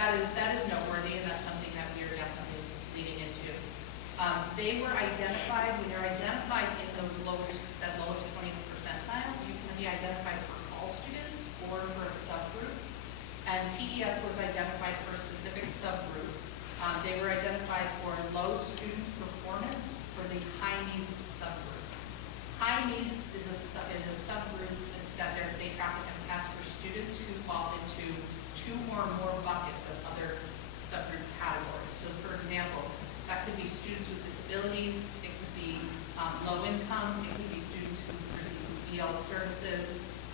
that is noteworthy, and that's something that we are definitely leading into. They were identified, when they're identified in that lowest 20th percentile, you can be identified for all students or for a subgroup. And TES was identified for a specific subgroup. They were identified for low student performance for the high needs subgroup. High needs is a subgroup that they track in the past for students who fall into 2 or more buckets of other subgroup categories. So for example, that could be students with disabilities, it could be low income, it could be students who receive EL services,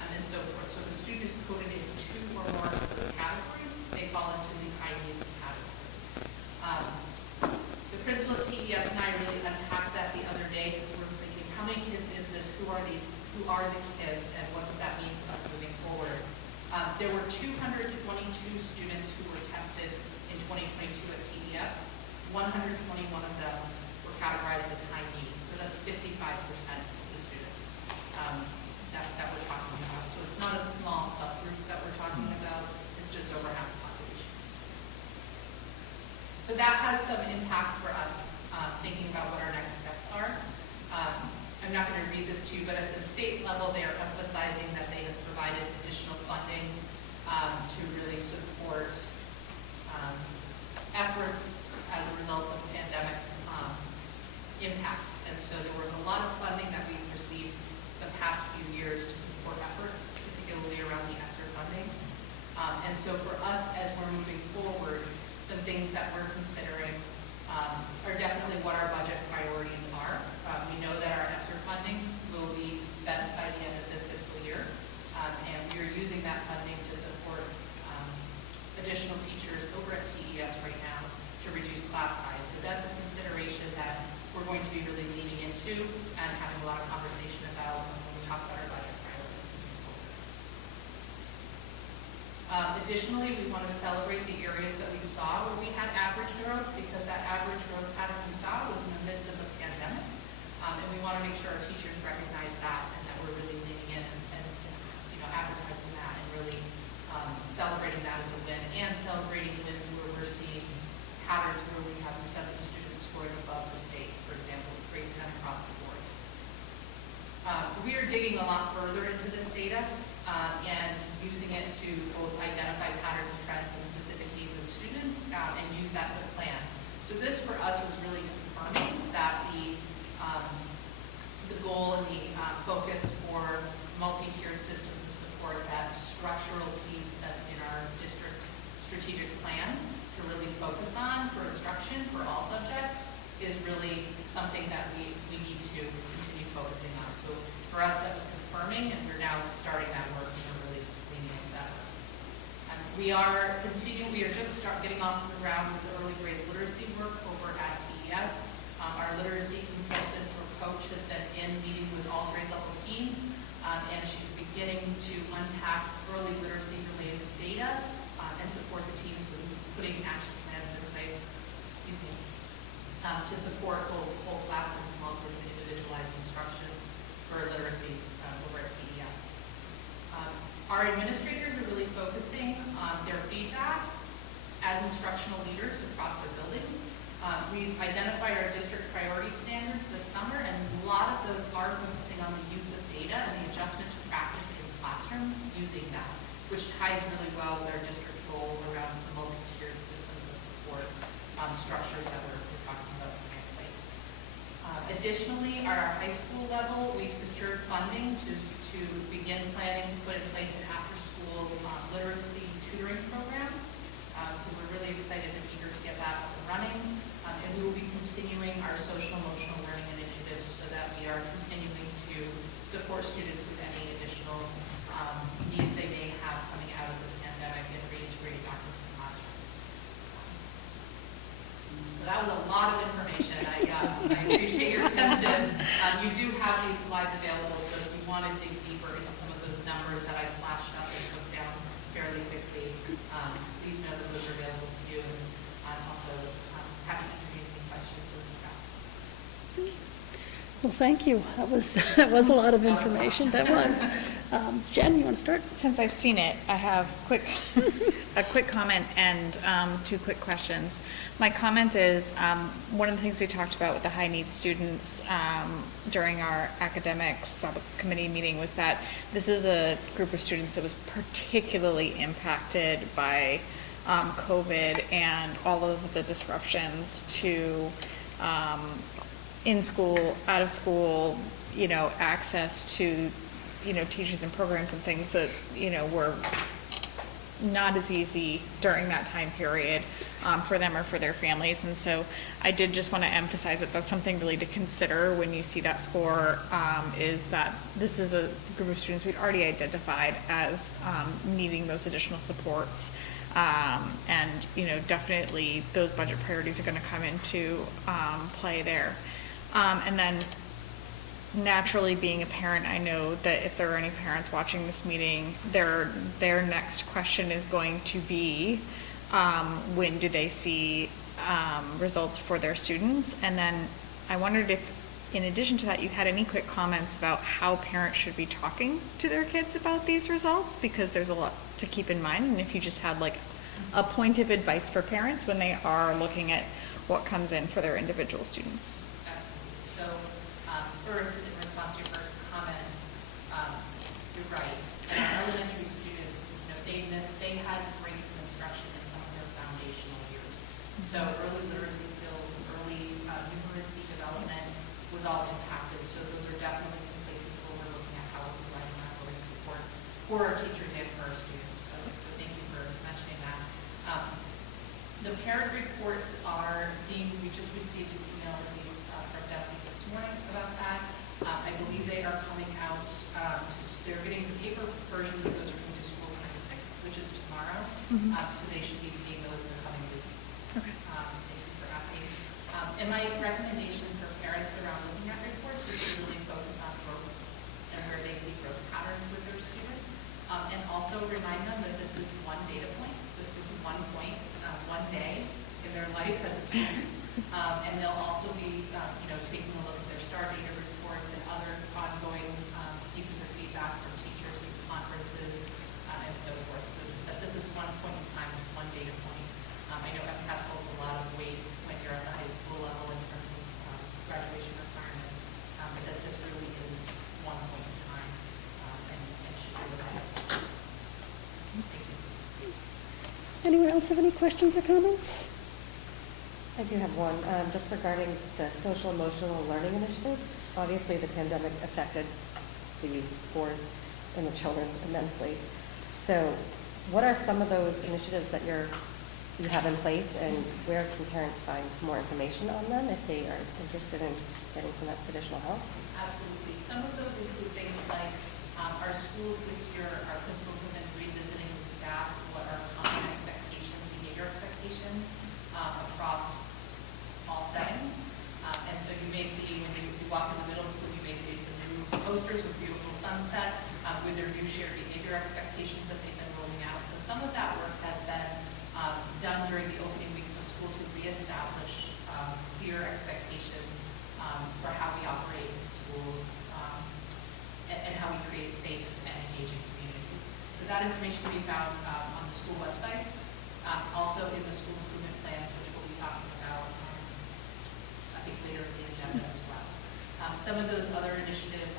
and so forth. So the student is coded in 2 or more of those categories, they fall into the high needs category. The principal at TES and I really unpacked that the other day because we're thinking, how many kids is this? Who are the kids, and what does that mean for us moving forward? There were 222 students who were tested in 2022 at TES. 121 of them were categorized as high need. So that's 55% of the students that we're talking about. So it's not a small subgroup that we're talking about. It's just over half the population. So that has some impacts for us thinking about what our next steps are. I'm not going to read this to you, but at the state level, they are emphasizing that they have provided additional funding to really support efforts as a result of pandemic impacts. And so there was a lot of funding that we've received the past few years to support efforts, particularly around the ESSER funding. And so for us, as we're moving forward, some things that we're considering are definitely what our budget priorities are. We know that our ESSER funding will be spent by the end of this fiscal year, and we are using that funding to support additional teachers over at TES right now to reduce class size. So that's a consideration that we're going to be really leaning into and having a lot of conversation about when we talk about our budget priorities moving forward. Additionally, we want to celebrate the areas that we saw where we had average growth, because that average growth pattern we saw was in the midst of a pandemic. And we want to make sure our teachers recognize that and that we're really leaning in and advertising that and really celebrating that as a win, and celebrating wins where we're seeing patterns where we have receptive students scoring above the state, for example, grade 10 across the board. We are digging a lot further into this data and using it to both identify patterns, trends, and specific needs of students and use that to plan. So this for us was really confirming that the goal and the focus for multi-tiered systems of support, that structural piece that's in our district strategic plan to really focus on for instruction for all subjects, is really something that we need to continue focusing on. So for us, that was confirming, and we're now starting that work, and we're really leaning into that work. We are just getting off the ground with the early grades literacy work over at TES. Our literacy consultant or coach has been in meeting with all grade level teams, and she's beginning to unpack early literacy related data and support the teams with putting action plans in place, to support whole class and small group and individualized instruction for literacy over at TES. Our administrators are really focusing their feedback as instructional leaders across their buildings. We've identified our district priority standards this summer, and a lot of those are focusing on the use of data and the adjustment to practice in classrooms using that, which ties really well with our district goal around the multi-tiered systems of support structures that we're talking about in place. Additionally, at our high school level, we've secured funding to begin planning to put in place an after-school literacy tutoring program. So we're really excited and eager to get that up and running. And we will be continuing our social emotional learning initiatives so that we are continuing to support students with any additional needs they may have coming out of the pandemic and reintegrating back into classrooms. So that was a lot of information. I appreciate your attention. You do have these slides available, so if you want to dig deeper into some of those numbers that I flashed up and took down fairly quickly, please know that those are available to you. And I'm also happy to entertain any questions that you have. Well, thank you. That was a lot of information. That was. Jen, you want to start? Since I've seen it, I have a quick comment and two quick questions. My comment is, one of the things we talked about with the high-needs students during our academic subcommittee meeting was that this is a group of students that was particularly impacted by COVID and all of the disruptions to in school, out of school, access to teachers and programs and things that, were not as easy during that time period for them or for their families. And so I did just want to emphasize that that's something really to consider when you see that score, is that this is a group of students we'd already identified as needing those additional supports. And, definitely those budget priorities are going to come into play there. And then naturally, being a parent, I know that if there are any parents watching this meeting, their next question is going to be, when do they see results for their students? And then I wondered if, in addition to that, you had any quick comments about how parents should be talking to their kids about these results, because there's a lot to keep in mind. And if you just had like a point of advice for parents when they are looking at what comes in for their individual students. Absolutely. So first, in response to your first comment, you're right. Our elementary students, they had to bring some instruction in some of their foundational years. So early literacy skills, early numeracy development was all impacted. So those are definitely some places where we're looking at how we're providing ongoing support for our teachers and for our students. So thank you for mentioning that. The parent reports are we just received an email release from Desi this morning about that. I believe they are coming out, they're getting the paper versions of those are coming to schools on the 6th, which is tomorrow. So they should be seeing those in the coming week. Okay. Thank you for asking. And my recommendation for parents around looking at reports is to really focus on growth and where they see growth patterns with their students. And also remind them that this is one data point. This was one point, one day in their life as a student. And they'll also be, taking a look at their STAR data reports and other ongoing pieces of feedback from teachers through conferences and so forth. So just that this is one point in time, one data point. I know MCAS holds a lot of weight when you're at the high school level in terms of graduation requirements, but that this really is one point in time and should be looked at as such. Anyone else have any questions or comments? I do have one, just regarding the social emotional learning initiatives. Obviously, the pandemic affected the scores in the children immensely. So what are some of those initiatives that you have in place, and where can parents find more information on them if they are interested in getting some additional help? Absolutely. Some of those include things like our schools this year, our principals have been revisiting with staff what are common expectations, behavior expectations across all settings. And so you may see when you walk in the middle school, you may see some new posters with beautiful sunset with their new shared behavior expectations that they've been rolling out. So some of that work has been done during the opening weeks of school to reestablish clear expectations for how we operate in schools and how we create safe and engaging communities. So that information can be found on the school websites, also in the school improvement plans, which we'll be talking about I think later in the agenda as well. Some of those other initiatives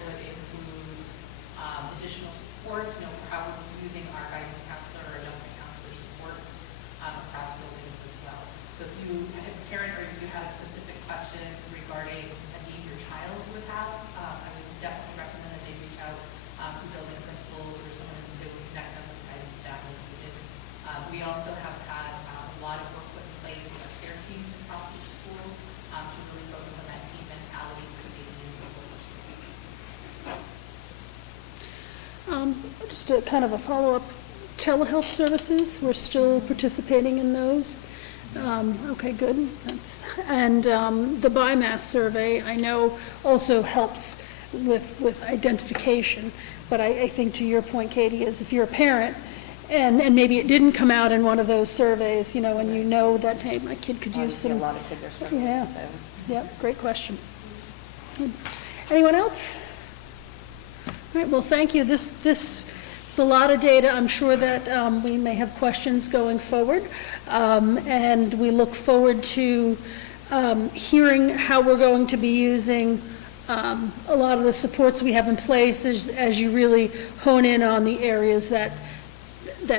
would include additional supports, for how we're using our guidance counselor or adjustment counselor supports across buildings as well. So if you, as a parent, or if you have a specific question regarding a need your child would have, I would definitely recommend that they reach out to building principals or someone who they would connect them with guidance staff as needed. We also have had a lot of work put in place with our care teams across each school to really focus on that team mentality for safety and support. Just a kind of a follow-up, telehealth services, we're still participating in those. Okay, good. And the BIMAS survey, I know, also helps with identification. But I think to your point, Katie, is if you're a parent and maybe it didn't come out in one of those surveys, and you know that, hey, my kid could use Obviously, a some. lot of kids are struggling, Yeah. so. Yep, great question. Anyone else? All right, well, thank you. This is a lot of data. I'm sure that we may have questions going forward. And we look forward to hearing how we're going to be using a lot of the supports we have in place as you really hone in on the areas that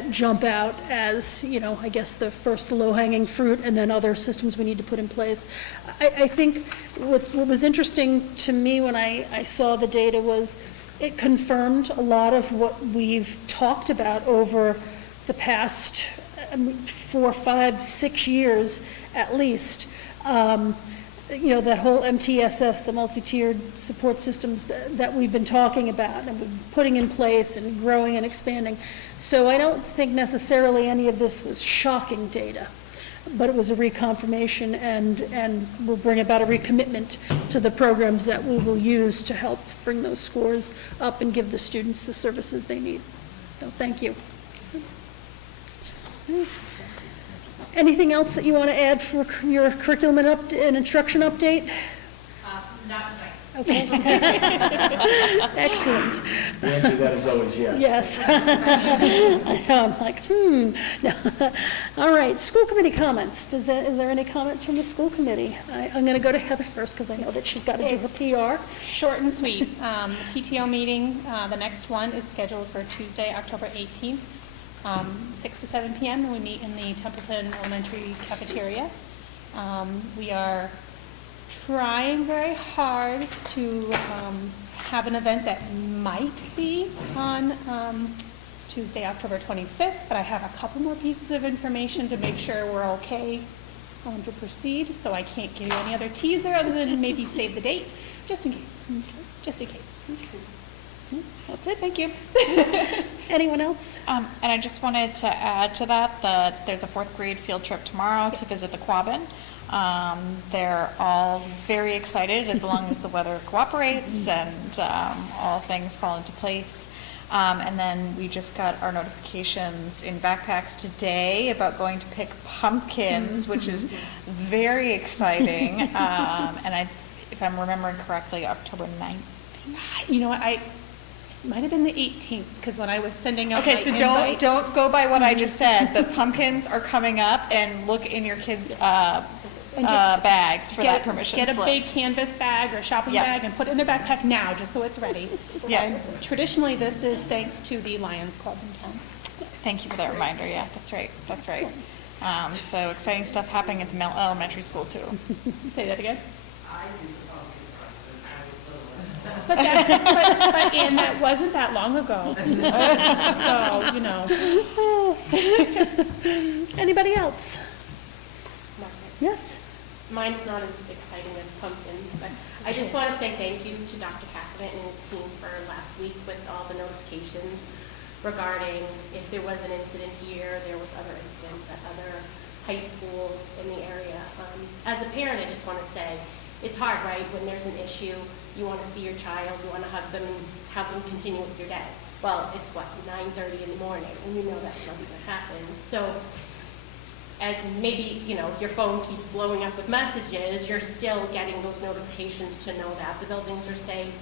jump out as, I guess the first low-hanging fruit, and then other systems we need to put in place. I think what was interesting to me when I saw the data was it confirmed a lot of what we've talked about over the past 4, 5, 6 years at least. That whole MTSS, the multi-tiered support systems that we've been talking about and we've been putting in place and growing and expanding. So I don't think necessarily any of this was shocking data, but it was a reconfirmation and will bring about a recommitment to the programs that we will use to help bring those scores up and give the students the services they need. So thank you. Anything else that you want to add for your curriculum and instruction update? Not tonight. Okay. Excellent. The answer to that is always yes. Yes. I know, I'm like, No. All right, school committee comments. Is there any comments from the school committee? I'm going to go to Heather first because I know that she's got to do her PR. Short and sweet. PTO meeting, the next one is scheduled for Tuesday, October 18th, 6 to 7 p.m. We meet in the Templeton Elementary cafeteria. We are trying very hard to have an event that might be on Tuesday, October 25th, but I have a couple more pieces of information to make sure we're okay to proceed, so I can't give you any other teaser other than maybe save the date, just in case. Just in case. That's it, thank you. Anyone else? And I just wanted to add to that there's a 4th grade field trip tomorrow to visit the Quabbin. They're all very excited as long as the weather cooperates and all things fall into place. And then we just got our notifications in backpacks today about going to pick pumpkins, which is very exciting. And if I'm remembering correctly, October 9th. You know what, I might have been the 18th, because when I was sending out Okay, my so invite- don't go by what I just said, but pumpkins are coming up, and look in your kids' And just bags for that permission Get a slip. big canvas bag or shopping Yep. bag and put it in their backpack now, just so it's ready. Yeah. And traditionally, this is thanks to the Lions Club in town. Thank you for that reminder, yeah, that's right, that's right. So exciting stuff happening at the elementary school too. Say that again? But Ann, that wasn't that long ago. So, Anybody else? Yes? Mine's not as exciting as pumpkins, but I just want to say thank you to Dr. Cassavant and his team for last week with all the notifications regarding if there was an incident here, there was other incidents at other high schools in the area. As a parent, I just want to say, it's hard, right? When there's an issue, you want to see your child, you want to hug them and have them continue with your day. Well, it's 9:30 in the morning, and you know that's not going to happen. So as maybe, your phone keeps blowing up with messages, you're still getting those notifications to know that the buildings are safe,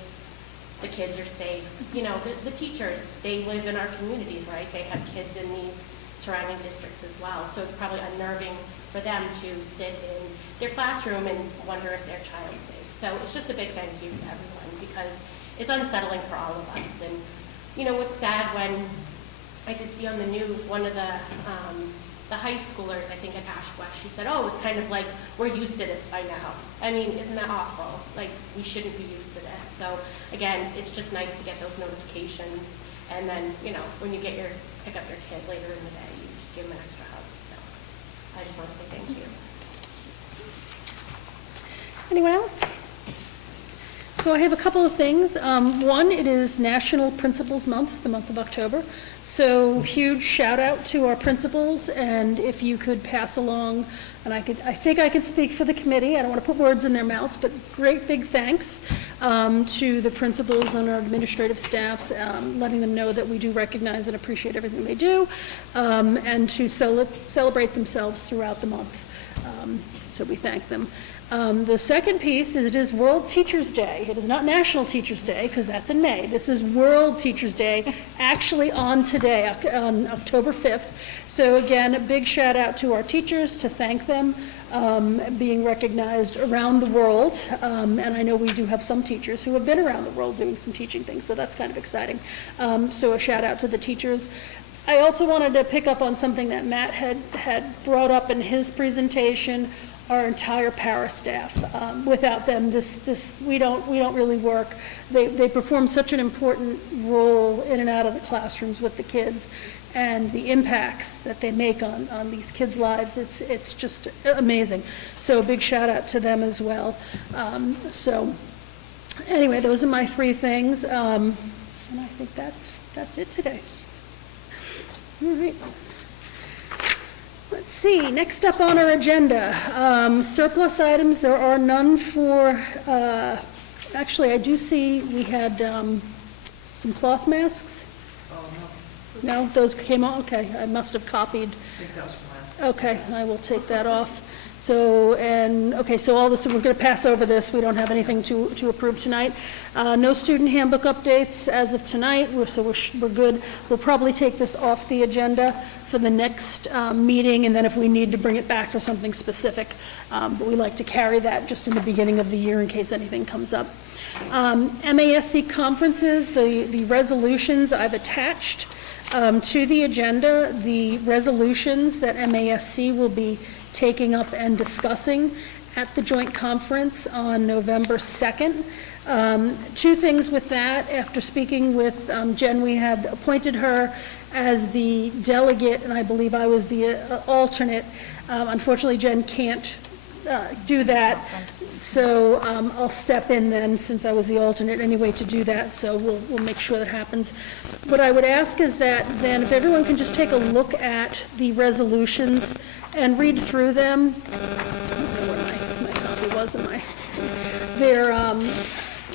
the kids are safe. The teachers, they live in our communities, right? They have kids in these surrounding districts as well. So it's probably unnerving for them to sit in their classroom and wonder if their child's safe. So it's just a big thank you to everyone because it's unsettling for all of us. And, what's sad when I did see on the news one of the high schoolers, I think at Ash West, she said, oh, it's kind of like we're used to this by now. I mean, isn't that awful? Like, we shouldn't be used to this. So, again, it's just nice to get those notifications. And then, when you pick up your kid later in the day, you just give them an extra hug. So, I just want to say thank you. Anyone else? So I have a couple of things. One, it is National Principals Month, the month of October. So huge shout out to our principals, and if you could pass along, and I think I could speak for the committee, I don't want to put words in their mouths, but great big thanks to the principals and our administrative staffs, letting them know that we do recognize and appreciate everything they do, and to celebrate themselves throughout the month. So we thank them. The second piece is it is World Teachers' Day. It is not National Teachers' Day, because that's in May. This is World Teachers' Day, actually on today, on October 5th. So again, a big shout out to our teachers, to thank them, being recognized around the world. And I know we do have some teachers who have been around the world doing some teaching things, so that's kind of exciting. So a shout out to the teachers. I also wanted to pick up on something that Matt had brought up in his presentation, our entire para staff. Without them, we don't really work. They perform such an important role in and out of the classrooms with the kids, and the impacts that they make on these kids' lives, it's just amazing. So a big shout out to them as well. So anyway, those are my three things, and I think that's it today. All right. Let's see, next up on our agenda, surplus items. There are none for, actually, I do see we had some cloth masks. Oh, no. No, those came on, okay, I must have copied. I think that was from last. Okay, I will take that off. So, okay, so all this, we're going to pass over this. We don't have anything to approve tonight. No student handbook updates as of tonight, so we're good. We'll probably take this off the agenda for the next meeting, and then if we need to bring it back for something specific. But we like to carry that just in the beginning of the year in case anything comes up. MASC conferences, the resolutions I've attached to the agenda, the resolutions that MASC will be taking up and discussing at the joint conference on November 2nd. Two things with that. After speaking with Jen, we had appointed her as the delegate, and I believe I was the alternate. Unfortunately, Jen can't do that, so I'll step in then, since I was the alternate anyway, to do that, so we'll make sure that happens. What I would ask is that then if everyone can just take a look at the resolutions and read through them. I don't know where my copy was,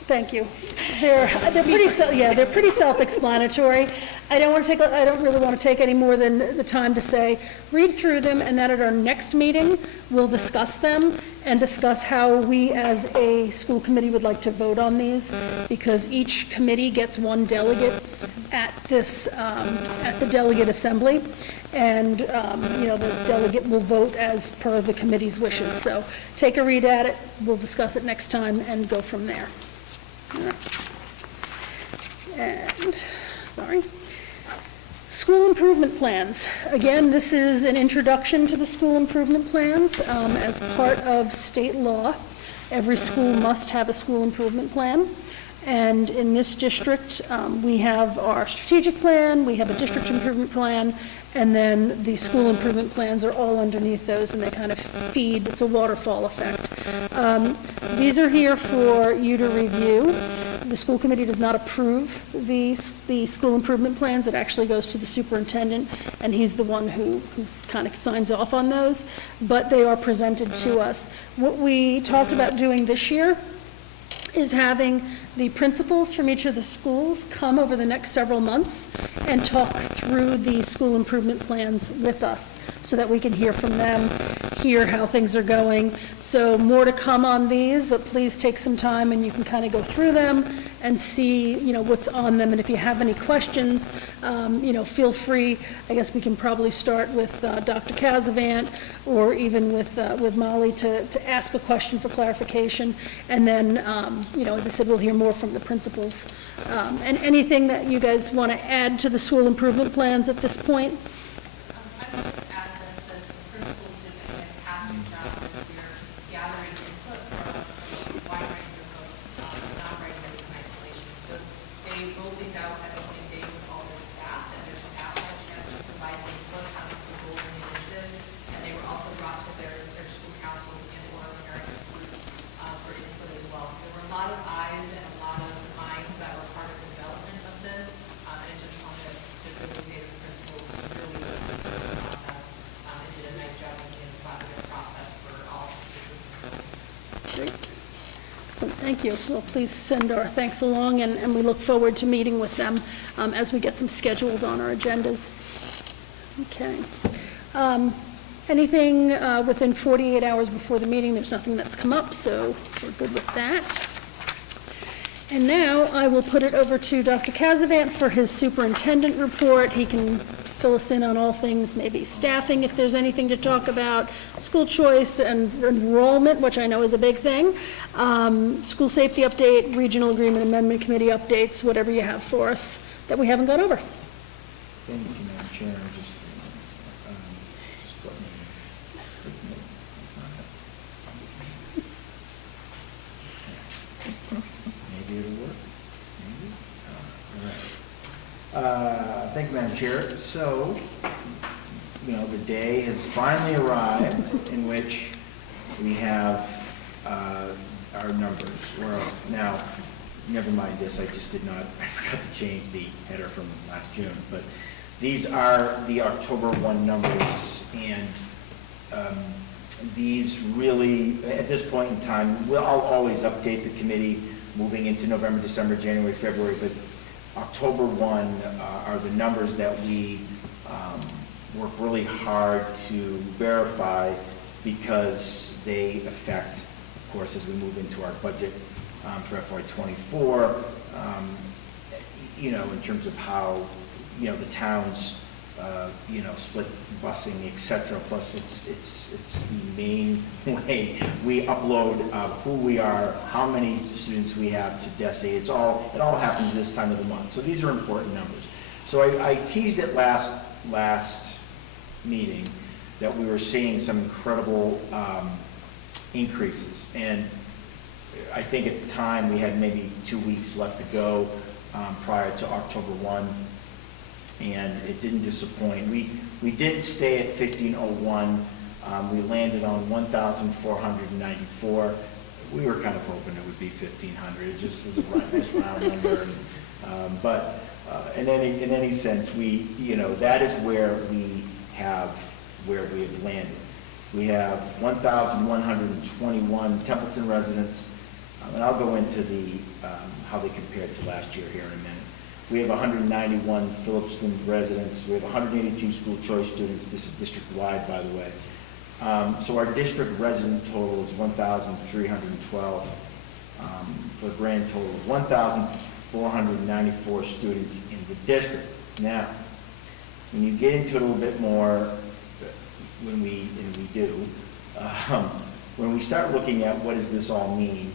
thank you. They're pretty self-explanatory. I don't really want to take any more than the time to say, read through them, and then at our next meeting, we'll discuss them and discuss how we as a school committee would like to vote on these, because each committee gets one delegate at the delegate assembly, and the delegate will vote as per the committee's wishes. So take a read at it, we'll discuss it next time and go from there. All right. And, sorry. School improvement plans. Again, this is an introduction to the school improvement plans. As part of state law, every school must have a school improvement plan. And in this district, we have our strategic plan, we have a district improvement plan, and then the school improvement plans are all underneath those, and they kind of feed, it's a waterfall effect. These are here for you to review. The school committee does not approve the school improvement plans. It actually goes to the superintendent, and he's the one who kind of signs off on those, but they are presented to us. What we talked about doing this year is having the principals from each of the schools come over the next several months and talk through the school improvement plans with us so that we can hear from them, hear how things are going. So more to come on these, but please take some time and you can kind of go through them and see, what's on them. And if you have any questions, feel free. I guess we can probably start with Dr. Casavant or even with Molly to ask a question for clarification. And then, as I said, we'll hear more from the principals. And anything that you guys want to add to the school improvement plans at this point? I would just add that the principals did a fantastic job this year gathering input from a wide range of folks, not writing it in isolation. So they rolled these out at opening day with all their staff, and their staff had a chance to provide input on the goals and the initiatives, and they were also brought to their school councils and or parent group for input as well. So there were a lot of eyes and a Excellent, thank you. Well, please send our thanks along, and we look forward to meeting with them as we get them scheduled on our agendas. Okay. Anything within 48 hours before the meeting? There's nothing that's come up, so we're good with that. And now I will put it over to Dr. Casavant for his superintendent report. He can fill us in on all things, maybe staffing, if there's anything to talk about, school choice and enrollment, which I know is a big thing, school safety update, regional agreement amendment committee updates, whatever you have for us that we haven't gone over. Thank you, Madam Chair. Just let me. Maybe it'll work. Maybe. All right. Thank you, Madam Chair. So, the day has finally arrived in which we have our numbers. Now, never mind this, I forgot to change the header from last June, but these are the October 1 numbers, and these really, at this point in time, I'll always update the committee moving into November, December, January, February, but October 1 are the numbers that we work really hard to verify because they affect, of course, as we move into our budget for FY24, in terms of how, the towns, split busing, et cetera. Plus, it's the main way we upload who we are, how many students we have to DESE. It all happens this time of the month. So these are important numbers. So I teased it last meeting that we were seeing some incredible increases. And I think at the time we had maybe 2 weeks left to go prior to October 1. And it didn't disappoint. We did stay at 1501. We landed on 1,494. We were kind of hoping it would be 1,500. It just was a nice round number. But in any sense, that is where we have landed. We have 1,121 Templeton residents, and I'll go into how they compared to last year here in a minute. We have 191 Phillipston residents. We have 182 school choice students. This is district-wide, by the way. So our district resident total is 1,312 for a grand total of 1,494 students in the district. Now, when you get into it a little bit more, when we start looking at what does this all mean,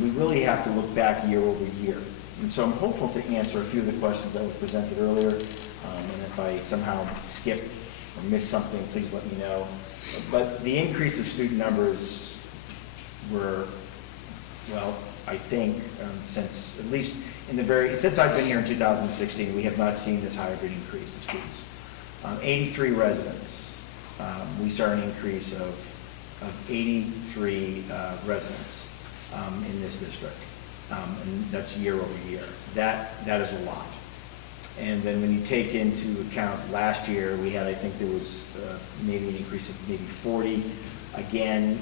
we really have to look back year over year. And so I'm hopeful to answer a few of the questions that were presented earlier. And if I somehow skip or miss something, please let me know. But the increase of student numbers were, I think, since at least since I've been here in 2016, we have not seen this high of an increase of students. 83 residents. We saw an increase of 83 residents in this district. And that's year over year. That is a lot. And then when you take into account last year, we had, I think there was maybe an increase of maybe 40. Again,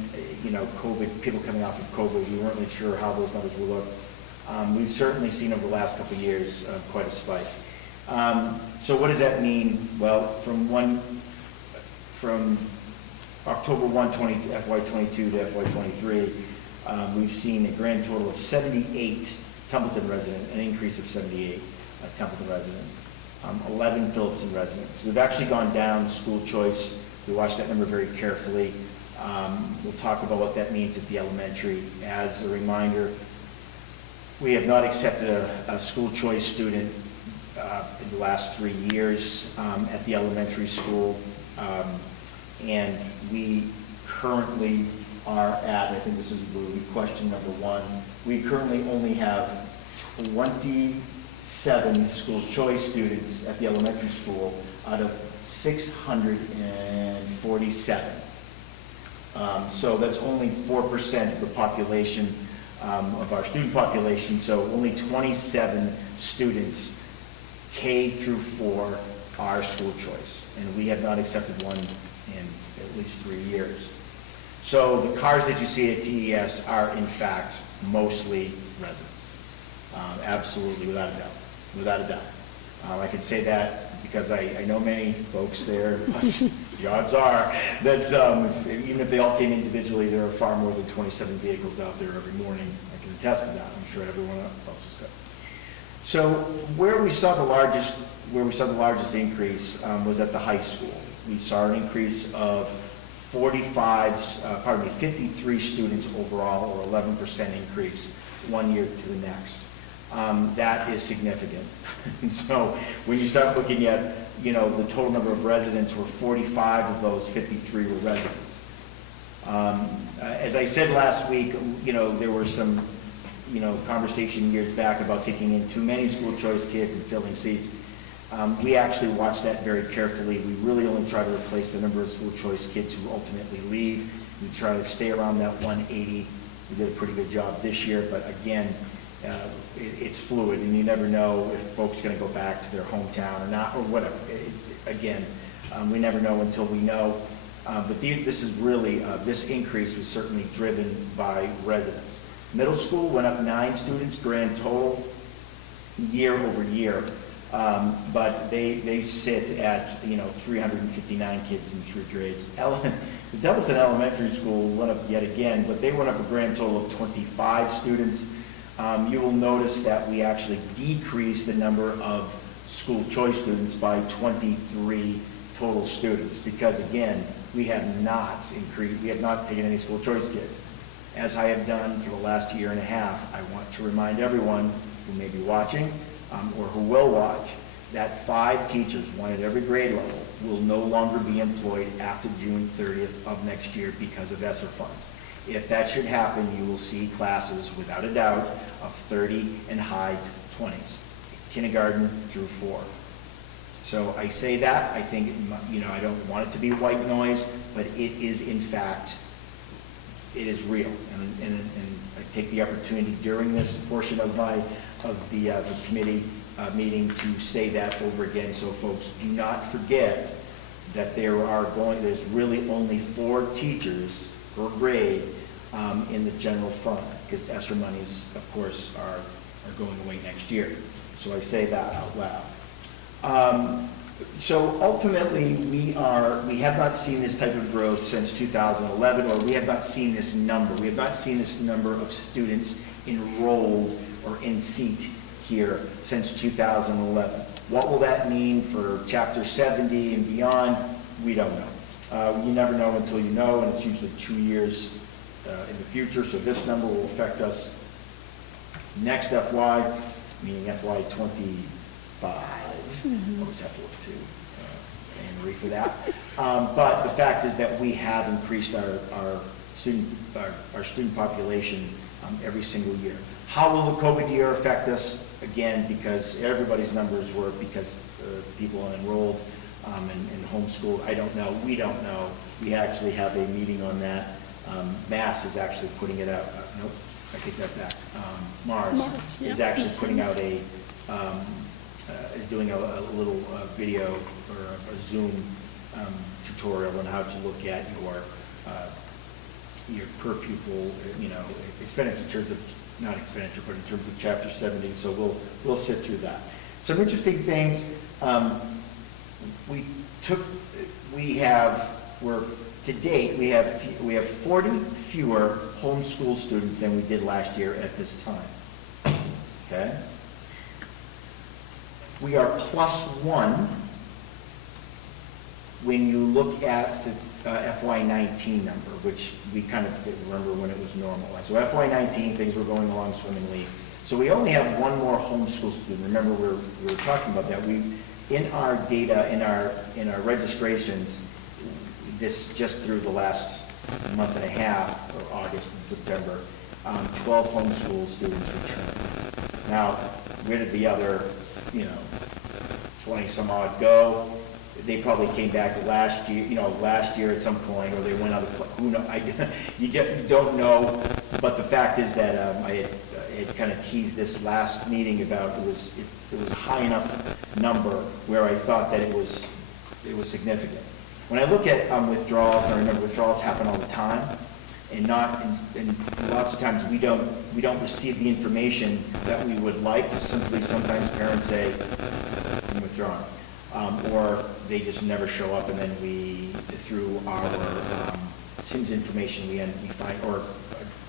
COVID, people coming off of COVID, we weren't really sure how those numbers will look. We've certainly seen over the last couple of years quite a spike. So what does that mean? Well, from October 1, FY22 to FY23, we've seen a grand total of 78 Templeton residents, an increase of 78 Templeton residents, 11 Phillipston residents. We've actually gone down school choice. We watched that number very carefully. We'll talk about what that means at the elementary. As a reminder, we have not accepted a school choice student in the last 3 years at the elementary school. And we currently are at, I think this is question number 1, we currently only have 27 school choice students at the elementary school out of 647. So that's only 4% of the population, of our student population, so only 27 students K through 4 are school choice, and we have not accepted one in at least 3 years. So the cars that you see at TES are in fact mostly residents. Absolutely, without a doubt, without a doubt. I can say that because I know many folks there, plus the odds are that even if they all came individually, there are far more than 27 vehicles out there every morning. I can attest to that. I'm sure everyone else is good. So where we saw the largest increase was at the high school. We saw an increase of 53 students overall, or 11% increase 1 year to the next. That is significant. And so when you start looking at, the total number of residents, were 45 of those 53 were residents. As I said last week, there were some, conversation years back about taking in too many school choice kids and filling seats. We actually watch that very carefully. We really only try to replace the number of school choice kids who ultimately leave. We try to stay around that 180. We did a pretty good job this year, but again, it's fluid, and you never know if folks are going to go back to their hometown or not, or whatever. We never know until we know. But this is really, this increase was certainly driven by residents. Middle school went up 9 students, grand total, year over year. But they sit at, 359 kids in 3 grades. The Doubleton Elementary School went up yet again, but they went up a grand total of 25 students. You will notice that we actually decreased the number of school choice students by 23 total students, because again, we have not taken any school choice kids. As I have done for the last year and a half, I want to remind everyone who may be watching, or who will watch, that 5 teachers, 1 at every grade level, will no longer be employed after June 30th of next year because of ESSER funds. If that should happen, you will see classes, without a doubt, of 30 and high 20s, kindergarten through 4. So I say that, I think, I don't want it to be white noise, but it is in fact, it is real. And I take the opportunity during this portion of the committee meeting to say that over again, so folks do not forget that there's really only 4 teachers per grade in the general fund, because ESSER monies, of course, are going away next year. So I say that out loud. So ultimately, we have not seen this type of growth since 2011, or we have not seen this number. We have not seen this number of students enrolled or in seat here since 2011. What will that mean for Chapter 70 and beyond? We don't know. You never know until you know, and it's usually 2 years in the future, so this number will affect us next FY, meaning FY 25. Always have to look to Anne Marie for that. But the fact is that we have increased our student population every single year. How will the COVID year affect us? Again, because everybody's numbers were because people enrolled and homeschooled. I don't know. We don't know. We actually have a meeting on that. Mass is actually putting it out. Nope, I take that back. Mars is actually putting out is doing a little video or a Zoom tutorial on how to look at your per pupil, expenditure in terms of, not expenditure, but in terms of Chapter 70. So we'll sit through that. Some interesting things. To date, we have 40 fewer homeschool students than we did last year at this time. Okay? We are +1 when you look at the FY19 number, which we kind of remember when it was normal. So FY19, things were going along swimmingly. So we only have 1 more homeschool student. Remember, we were talking about that. In our data, in our registrations, this just through the last month and a half, or August and September, 12 homeschool students returned. Now, where did the other, 20 some odd go? They probably came back last year at some point, or they went other, who knows? You don't know, but the fact is that I had kind of teased this last meeting about it was a high enough number where I thought that it was significant. When I look at withdrawals, and I remember withdrawals happen all the time, and not, and lots of times we don't receive the information that we would like. Simply sometimes parents say, I'm withdrawing. Or they just never show up, and then we, through our SIMS information, we find, or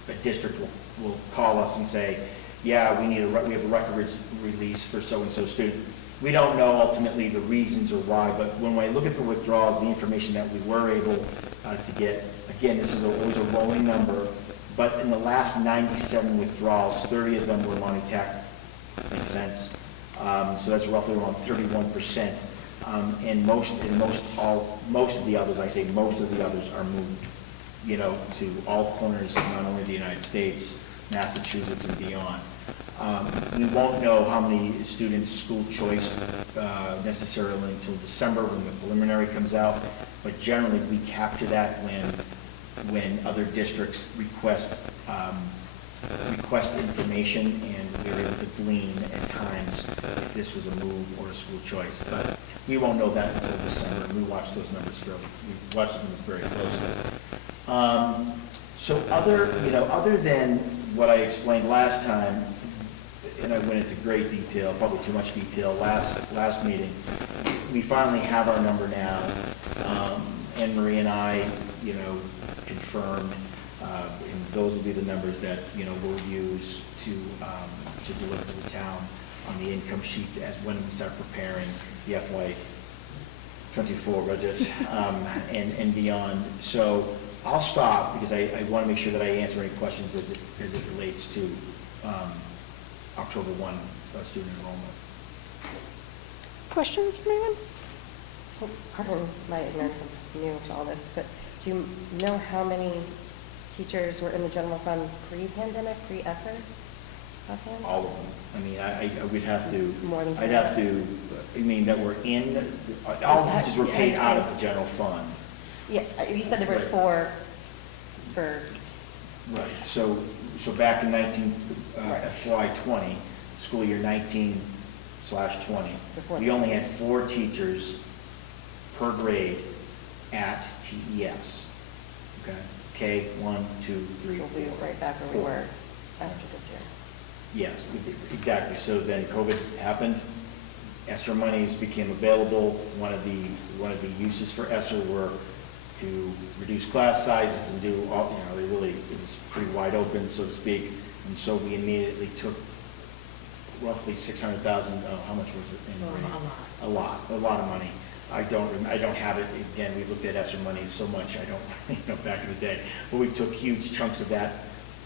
a district will call us and say, yeah, we have a record release for so-and-so student. We don't know ultimately the reasons or why, but when I look at the withdrawals, the information that we were able to get, again, this is always a rolling number, but in the last 97 withdrawals, 30 of them were Monty Tech. Makes sense? So that's roughly around 31%. And most of the others, I say most of the others are moved, to all corners of not only the United States, Massachusetts and beyond. We won't know how many students school choice necessarily until December when the preliminary comes out, but generally we capture that when other districts request information, and we're able to glean at times if this was a move or a school choice. But we won't know that until December, and we watch those numbers very closely. So other than what I explained last time, and I went into great detail, probably too much detail last meeting, we finally have our number now. Anne Marie and I, confirmed, and those will be the numbers that, we'll use to deliver to the town on the income sheets as when we start preparing the FY24 budget, and beyond. So I'll stop because I want to make sure that I answer any questions as it relates to October 1 student enrollment. Questions from anyone? Pardon my ignorance, I'm new to all this, but do you know how many teachers were in the general fund pre-pandemic, pre-ESSER? Offhand? All of them. I mean, I would have to. More than I'd have to. That were in. All the teachers were paid out of the general fund. Yes, you said there was Right. four for. Right. So back in Right. FY20, school year 19/20, Before we that. only had 4 teachers per grade at TES. Okay. K 1, 2, 3, So 4. we were right back where we 4. were after this year. Yes, exactly. So then COVID happened. ESSER monies became available. One of the uses for ESSER were to reduce class sizes and do all, it was pretty wide open, so to speak. And so we immediately took roughly 600,000. How much was it? A lot of money. I don't have it. Again, we looked at ESSER money so much. I don't, back in the day. But we took huge chunks of that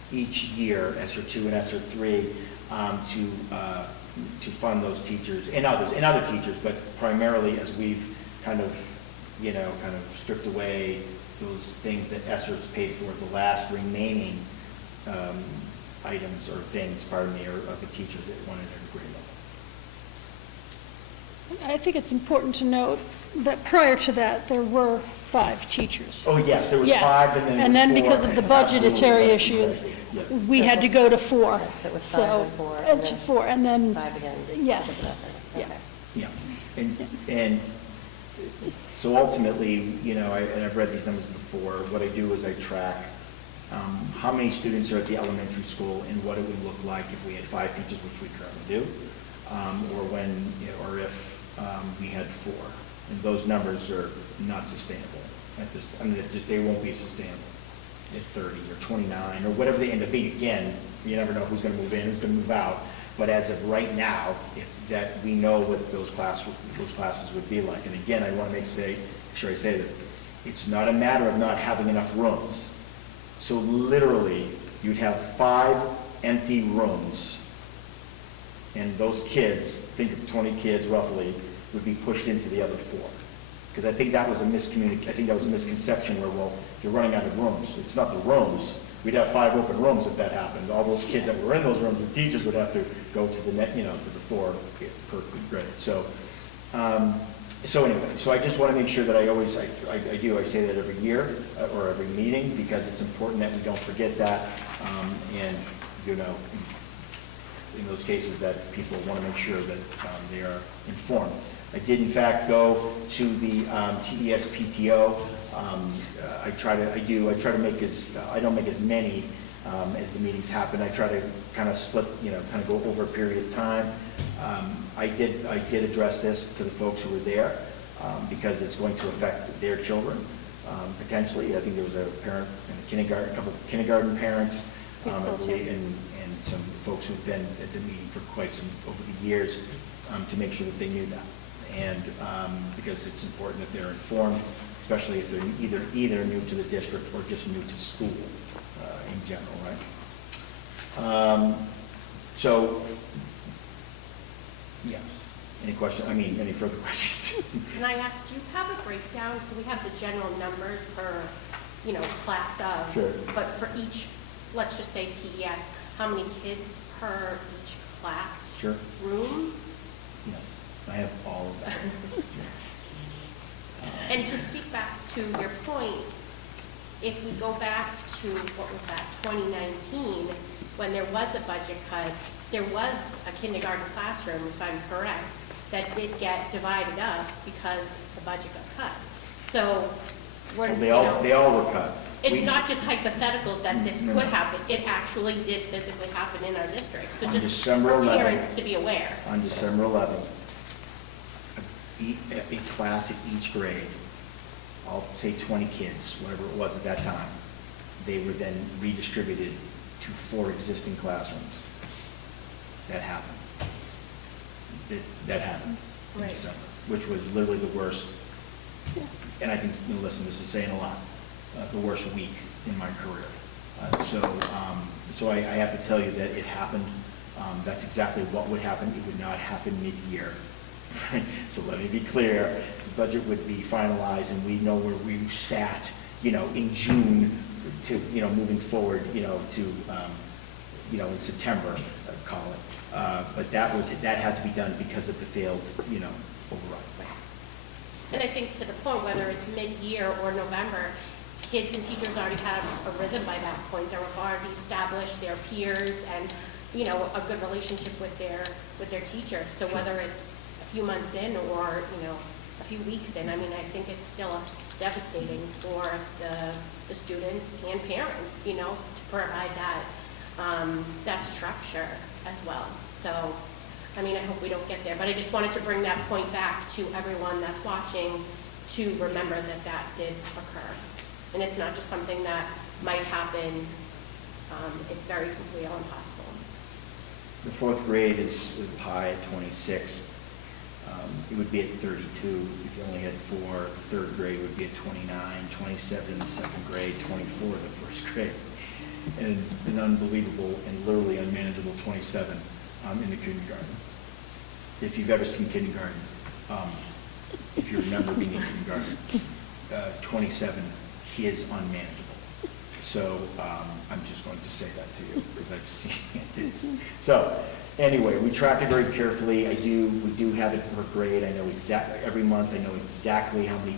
each year, ESSER 2 and ESSER 3, to fund those teachers and other teachers, but primarily as we've kind of stripped away those things that ESSER's paid for, the last remaining items or things, of the teachers that wanted at a grade level. I think it's important to note that prior to that, there were 5 teachers. Oh, yes, there was Yes. 5, and then it was 4. Because of the budgetary issues, Yes. we had to go to 4. So it was 5 and 4, and then 4, and then 5 again. Yes. Okay. Yeah. Yeah, and so ultimately, and I've read these numbers before, what I do is I track how many students are at the elementary school and what it would look like if we had 5 teachers, which we currently do, or if we had 4. And those numbers are not sustainable at this, they won't be sustainable at 30 or 29 or whatever they end up being. Again, you never know who's going to move in, who's going to move out. But as of right now, that we know what those classes would be like. And again, I want to make sure I say that it's not a matter of not having enough rooms. So literally, you'd have 5 empty rooms, and those kids, think of 20 kids roughly, would be pushed into the other 4. Because I think that was a misconception where, well, you're running out of rooms. It's not the rooms. We'd have 5 open rooms if that happened. All those kids that were in those rooms, the teachers would have to go to the to the 4 per grade. So anyway, so I just want to make sure that I say that every year or every meeting, because it's important that we don't forget that, and in those cases that people want to make sure that they are informed. I did in fact go to the TES PTO. I try to make I don't make as many as the meetings happen. I try to kind of split, kind of go over a period of time. I did address this to the folks who were there, because it's going to affect their children, potentially. I think there was a parent in a kindergarten, a couple of kindergarten parents, I Preschool believe, too. and some folks who've been at the meeting for quite some, over the years, to make sure that they knew that. And because it's important that they're informed, especially if they're either new to the district or just new to school in general, right? So, yes. Any further questions? And I asked, do you have a breakdown? So we have the general numbers per, class of. Sure. But for each, let's just say TES, how many kids per each class? Sure. Room? Yes, I have all of that. And to speak back to your point, if we go back to, 2019, when there was a budget cut, there was a kindergarten classroom, if I'm correct, that did get divided up because the budget got cut. So we're, They all were cut. it's not just hypotheticals that this No, could no. happen. It actually did physically happen in our district. So On just December for 11th. parents to be aware. On December 11th, a class at each grade, I'll say 20 kids, whatever it was at that time, they were then redistributed to 4 existing classrooms. That happened. That happened in Right. December, which was literally the worst, and I can, listen, this is saying a lot, the worst week in my career. So I have to tell you that it happened. That's exactly what would happen. It would not happen mid-year. Right? So let me be clear, the budget would be finalized and we know where we sat, in June to, moving forward, to, in September, call it. But that had to be done because of the failed, override. And I think to the point, whether it's mid-year or November, kids and teachers already have a rhythm by that point. They're already established their peers and, a good relationship with their teachers. So whether it's a few months in or, a few weeks in, I think it's still devastating for the students and parents, to provide that structure as well. So, I hope we don't get there, but I just wanted to bring that point back to everyone that's watching to remember that did occur. And it's not just something that might happen, it's very real and possible. The 4th grade is high at 26. It would be at 32 if you only had 4. The 3rd grade would be at 29, 27 in the 2nd grade, 24 in the 1st grade. And an unbelievable and literally unmanageable 27 in the kindergarten. If you've ever seen kindergarten, if you remember being in kindergarten, 27 is unmanageable. So I'm just going to say that to you because I've seen it. So anyway, we track it very carefully. We do have it per grade. I know exactly, every month I know exactly how many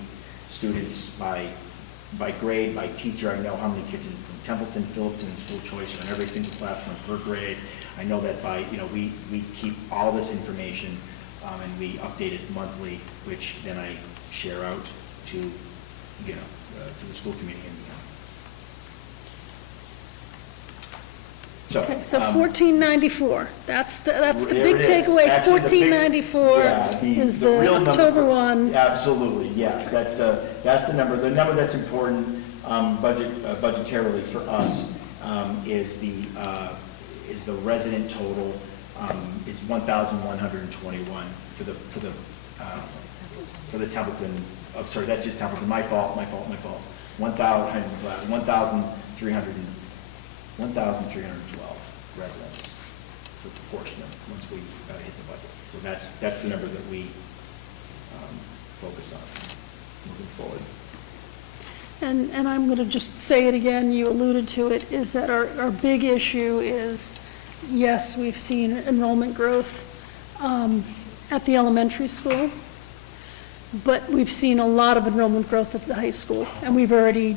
students by grade, by teacher. I know how many kids from Templeton, Phillipston, and school choice are in every single classroom per grade. I know that we keep all this information and we update it monthly, which then I share out to, to the school committee and beyond. Okay, so 1494, that's the There big it is. takeaway. Actually, the big- 1494 yeah, is the real number October for- one. Absolutely, yes, that's the number. The number that's important budgetarily for us is the resident total is 1,121 for the Templeton. Oh, sorry, that's just Templeton. My fault. 1,312 residents for proportionate once we hit the budget. So that's the number that we focus on moving forward. And I'm going to just say it again, you alluded to it, is that our big issue is, yes, we've seen enrollment growth at the elementary school, but we've seen a lot of enrollment growth at the high school, and we've already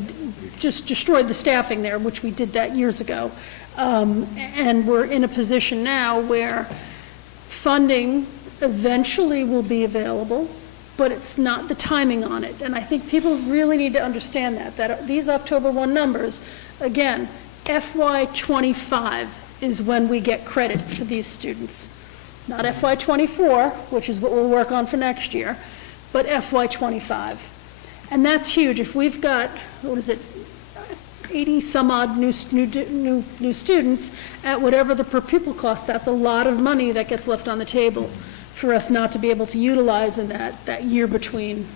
just destroyed the staffing there, which we did that years ago. And we're in a position now where funding eventually will be available, but it's not the timing on it. And I think people really need to understand that these October 1 numbers, again, FY '25 is when we get credit for these students. Not FY '24, which is what we'll work on for next year, but FY '25. And that's huge. If we've got, 80 some odd new students at whatever the per pupil cost, that's a lot of money that gets left on the table for us not to be able to utilize in that year between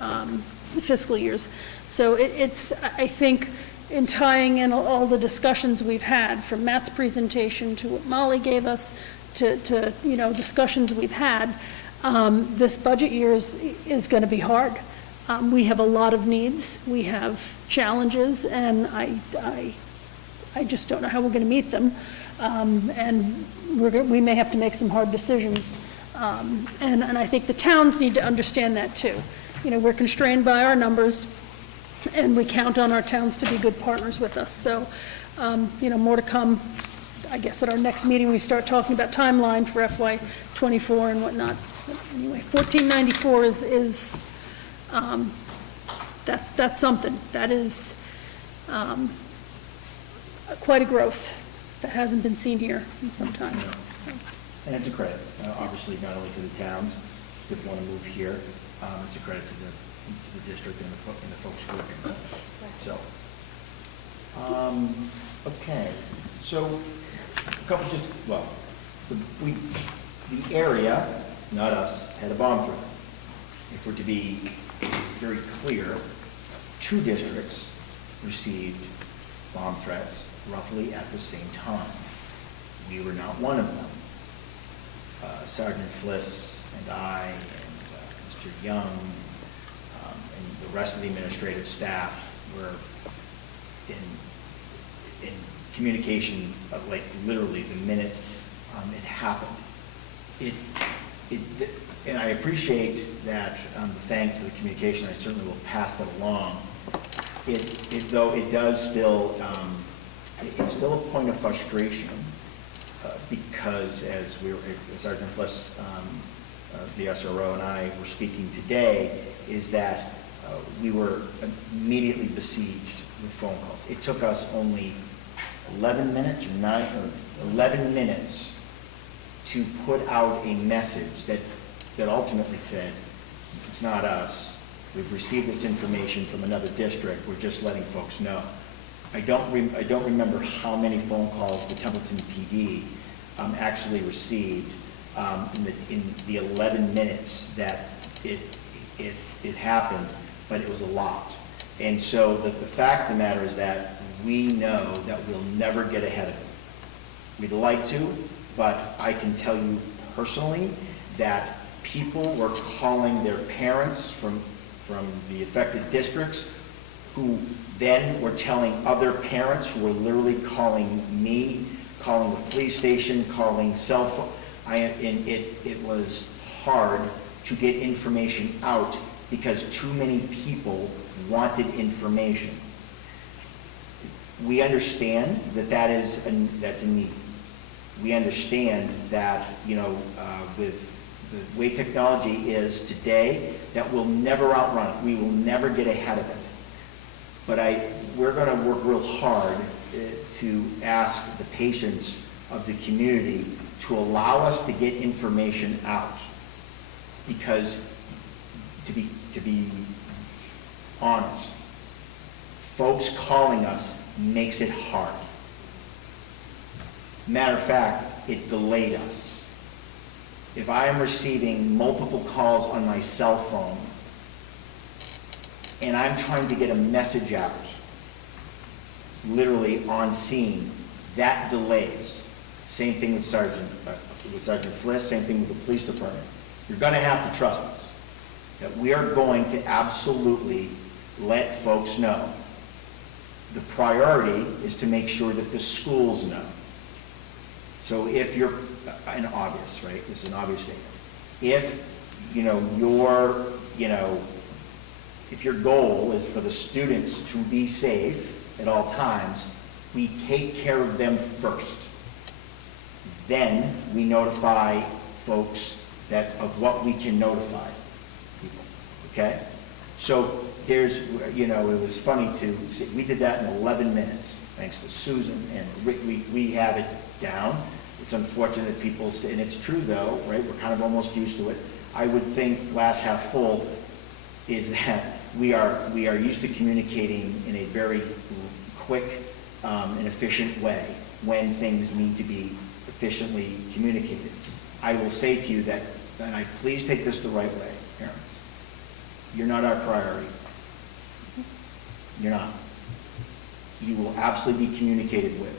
the fiscal years. So it's, I think, in tying in all the discussions we've had, from Matt's presentation to what Molly gave us, to discussions we've had, this budget year is going to be hard. We have a lot of needs, we have challenges, and I just don't know how we're going to meet them. And we may have to make some hard decisions. And I think the towns need to understand that too. We're constrained by our numbers, and we count on our towns to be good partners with us. So, more to come. I guess at our next meeting, we start talking about timeline for FY '24 and whatnot. But anyway, 1494 is that's something. That is quite a growth that hasn't been seen here in some time. So. And it's a credit, obviously, not only to the towns that want to move here, it's a credit to the district and the folks working there. So, okay, so a couple the area, not us, had a bomb threat. If we're to be very clear, 2 districts received bomb threats roughly at the same time. We were not one of them. Sergeant Fliss and I and Mr. Young and the rest of the administrative staff were in communication like literally the minute it happened. And I appreciate that, thanks to the communication, I certainly will pass that along. Though it does still, it's still a point of frustration because as Sergeant Fliss, the SRO, and I were speaking today, is that we were immediately besieged with phone calls. It took us only 11 minutes to put out a message that ultimately said, it's not us. We've received this information from another district. We're just letting folks know. I don't remember how many phone calls the Templeton PD actually received in the 11 minutes that it happened, but it was a lot. And so the fact of the matter is that we know that we'll never get ahead of it. We'd like to, but I can tell you personally that people were calling their parents from the affected districts, who then were telling other parents, who were literally calling me, calling the police station, calling cell phone. And it was hard to get information out because too many people wanted information. We understand that that's a need. We understand that, with the way technology is today, that we'll never outrun it. We will never get ahead of it. But we're going to work real hard to ask the patience of the community to allow us to get information out. Because, to be honest, folks calling us makes it hard. Matter of fact, it delayed us. If I am receiving multiple calls on my cell phone and I'm trying to get a message out, literally on scene, that delays. Same thing with Sergeant Fliss, same thing with the police department. You're going to have to trust us that we are going to absolutely let folks know. The priority is to make sure that the schools know. So if you're, an obvious, right? This is an obvious statement. If, if your goal is for the students to be safe at all times, we take care of them first. Then we notify folks of what we can notify people, okay? So there's, you know, it was funny to see, we did that in 11 minutes, thanks to Susan and Rick. We have it down. It's unfortunate that people say, and it's true though, right? We're kind of almost used to it. I would think glass half full is that we are used to communicating in a very quick and efficient way when things need to be efficiently communicated. I will say to you that, and I please take this the right way, parents, you're not our priority. You're not. You will absolutely be communicated with.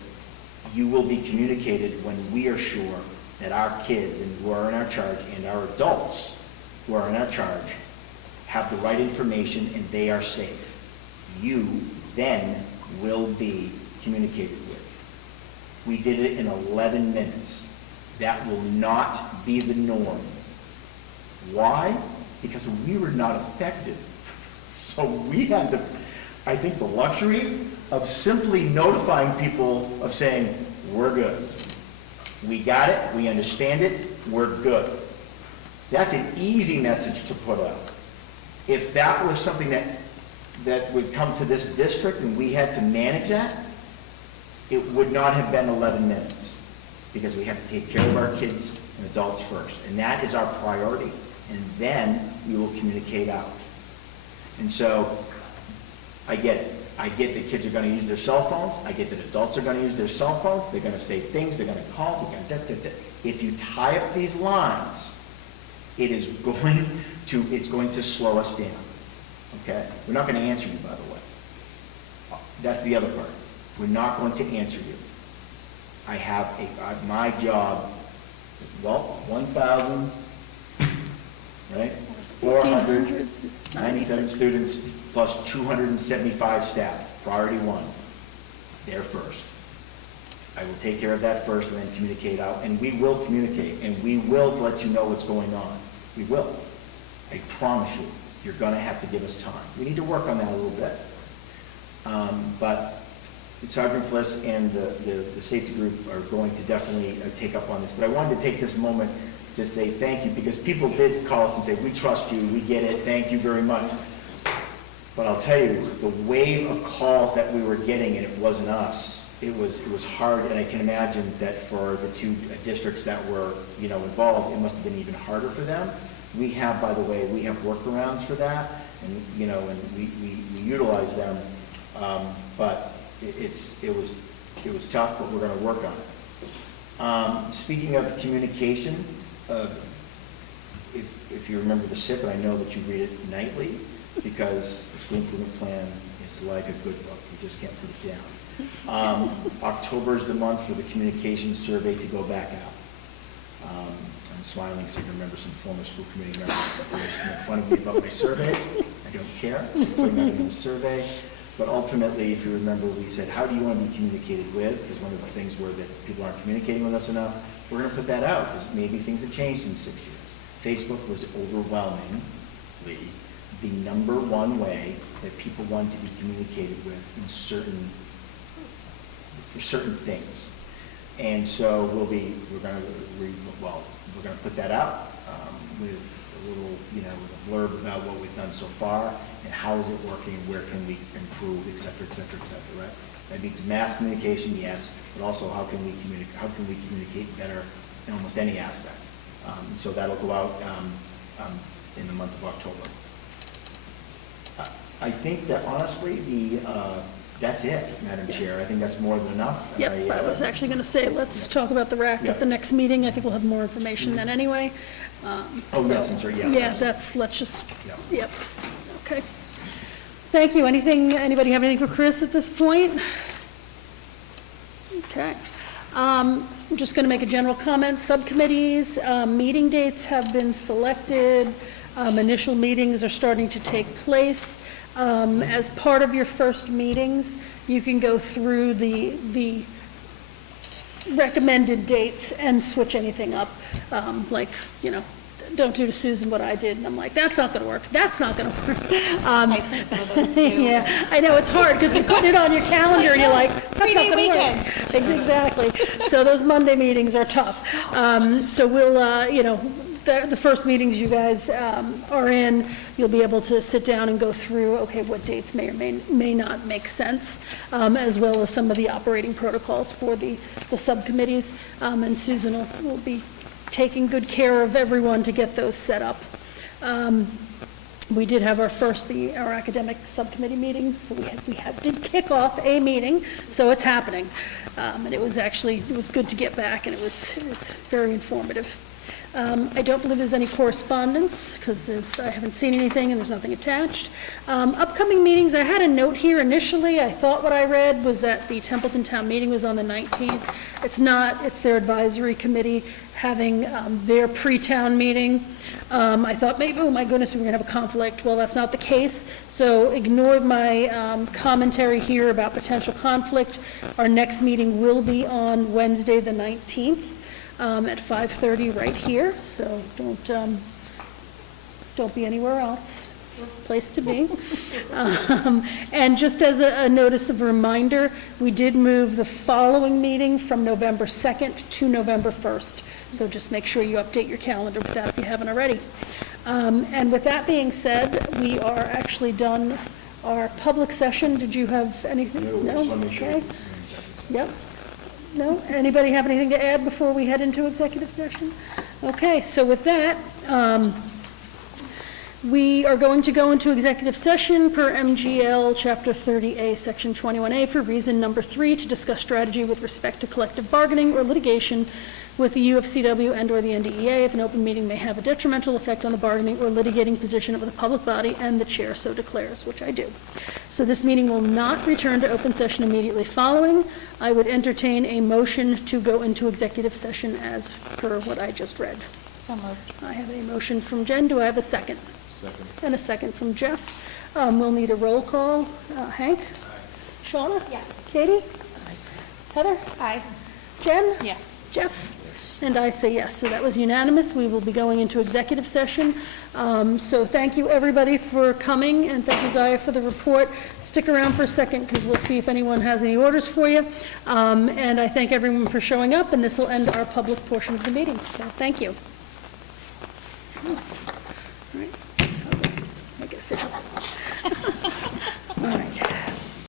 You will be communicated when we are sure that our kids and who are in our charge and our adults who are in our charge have the right information and they are safe. You then will be communicated with. We did it in 11 minutes. That will not be the norm. Why? Because we were not affected. So we had the, I think, the luxury of simply notifying people of saying, we're good. We got it, we understand it, we're good. That's an easy message to put out. If that was something that would come to this district and we had to manage that, it would not have been 11 minutes because we have to take care of our kids and adults first. And that is our priority. And then we will communicate out. And so I get it. I get that kids are going to use their cell phones. I get that adults are going to use their cell phones. They're going to say things. They're going to call. They're going to, if you tie up these lines, it's going to slow us down. Okay? We're not going to answer you, by the way. That's the other part. We're not going to answer you. I have my job, well, 1,000, right? 497 students plus 275 staff, priority one. They're first. I will take care of that first and then communicate out, and we will communicate, and we will let you know what's going on. We will. I promise you, you're gonna have to give us time. We need to work on that a little bit. But Sergeant Fliss and the safety group are going to definitely take up on this. But I wanted to take this moment to say thank you, because people did call us and say, we trust you, we get it, thank you very much. But I'll tell you, the wave of calls that we were getting, and it wasn't us, it was hard, and I can imagine that for the two districts that were, you know, involved, it must have been even harder for them. We have, by the way, we have workarounds for that, and, you know, and we utilize them, but it was tough, but we're gonna work on it. Speaking of communication, if you remember the SIP, and I know that you read it nightly, because the school improvement plan is like a good book, you just can't put it down. October is the month for the communication survey to go back out. I'm smiling because I remember some former school committee members who used to make fun of me about my surveys. I don't care, I'm putting that in the survey. But ultimately, if you remember, we said, how do you want to be communicated with? Because one of the things were that people aren't communicating with us enough. We're going to put that out, because maybe things have changed in 6 years. Facebook was overwhelmingly the number one way that people wanted to be communicated with for certain things. And so we're going to put that out with a little, you know, with a blurb about what we've done so far and how is it working, where can we improve, et cetera, right? That means mass communication, yes, but also how can we communicate better in almost any aspect. So that'll go out in the month of October. I think that honestly, that's it, Madam Chair. I think that's more than enough. Yep, I was actually going to say, let's talk about the RAC at the next meeting. I think we'll have more information then anyway. Yes, I'm sorry, yes. Yeah, let's just, yep, okay. Thank you. Anybody have anything for Chris at this point? Okay. I'm just going to make a general comment. Subcommittees, meeting dates have been selected. Initial meetings are starting to take place. As part of your first meetings, you can go through the recommended dates and switch anything up. Like, you know, don't do to Susan what I did. And I'm like, that's not going to work. That's not going to work. I sent some of those too. Yeah, I know, it's hard because you put it on your calendar and you're like, that's not going to work. Exactly. So those Monday meetings are tough. So we'll, you know, the first meetings you guys are in, you'll be able to sit down and go through, okay, what dates may or may not make sense, as well as some of the operating protocols for the subcommittees. And Susan will be taking good care of everyone to get those set up. We did have our academic subcommittee meeting, so did kick off a meeting, so it's happening. And it was good to get back, and it was very informative. I don't believe there's any correspondence, because I haven't seen anything and there's nothing attached. Upcoming meetings, I had a note here initially. I thought what I read was that the Templeton Town meeting was on the 19th. It's not, it's their advisory committee having their pre-town meeting. I thought maybe, oh my goodness, we're going to have a conflict. Well, that's not the case, so ignore my commentary here about potential conflict. Our next meeting will be on Wednesday, the 19th. At 5:30 right here, so don't be anywhere else. It's the place to be. And just as a notice of reminder, we did move the following meeting from November 2nd to November 1st. So just make sure you update your calendar with that if you haven't already. And with that being said, we are actually done our public session. Did you have anything? No? Just wanna make sure. Okay. Yep. No? Anybody have anything to add before we head into executive session? Okay, so with that, we are going to go into executive session per MGL Chapter 30A, Section 21A, for reason number 3, to discuss strategy with respect to collective bargaining or litigation with the UFCW and/or the NDEA if an open meeting may have a detrimental effect on the bargaining or litigating position of the public body and the chair so declares, which I do. So this meeting will not return to open session immediately following. I would entertain a motion to go into executive session as per what I just read. So moved. I have a motion from Jen. Do I have a second? Second. And a second from Jeff. We'll need a roll call. Hank? Shauna? Yes. Katie? Heather? Aye. Jen? Yes. Jeff? And I say yes, so that was unanimous. We will be going into executive session. So thank you, everybody, for coming, and thank you, Zaya, for the report. Stick around for a second, because we'll see if anyone has any orders for you. And I thank everyone for showing up, and this will end our public portion of the meeting. So thank you.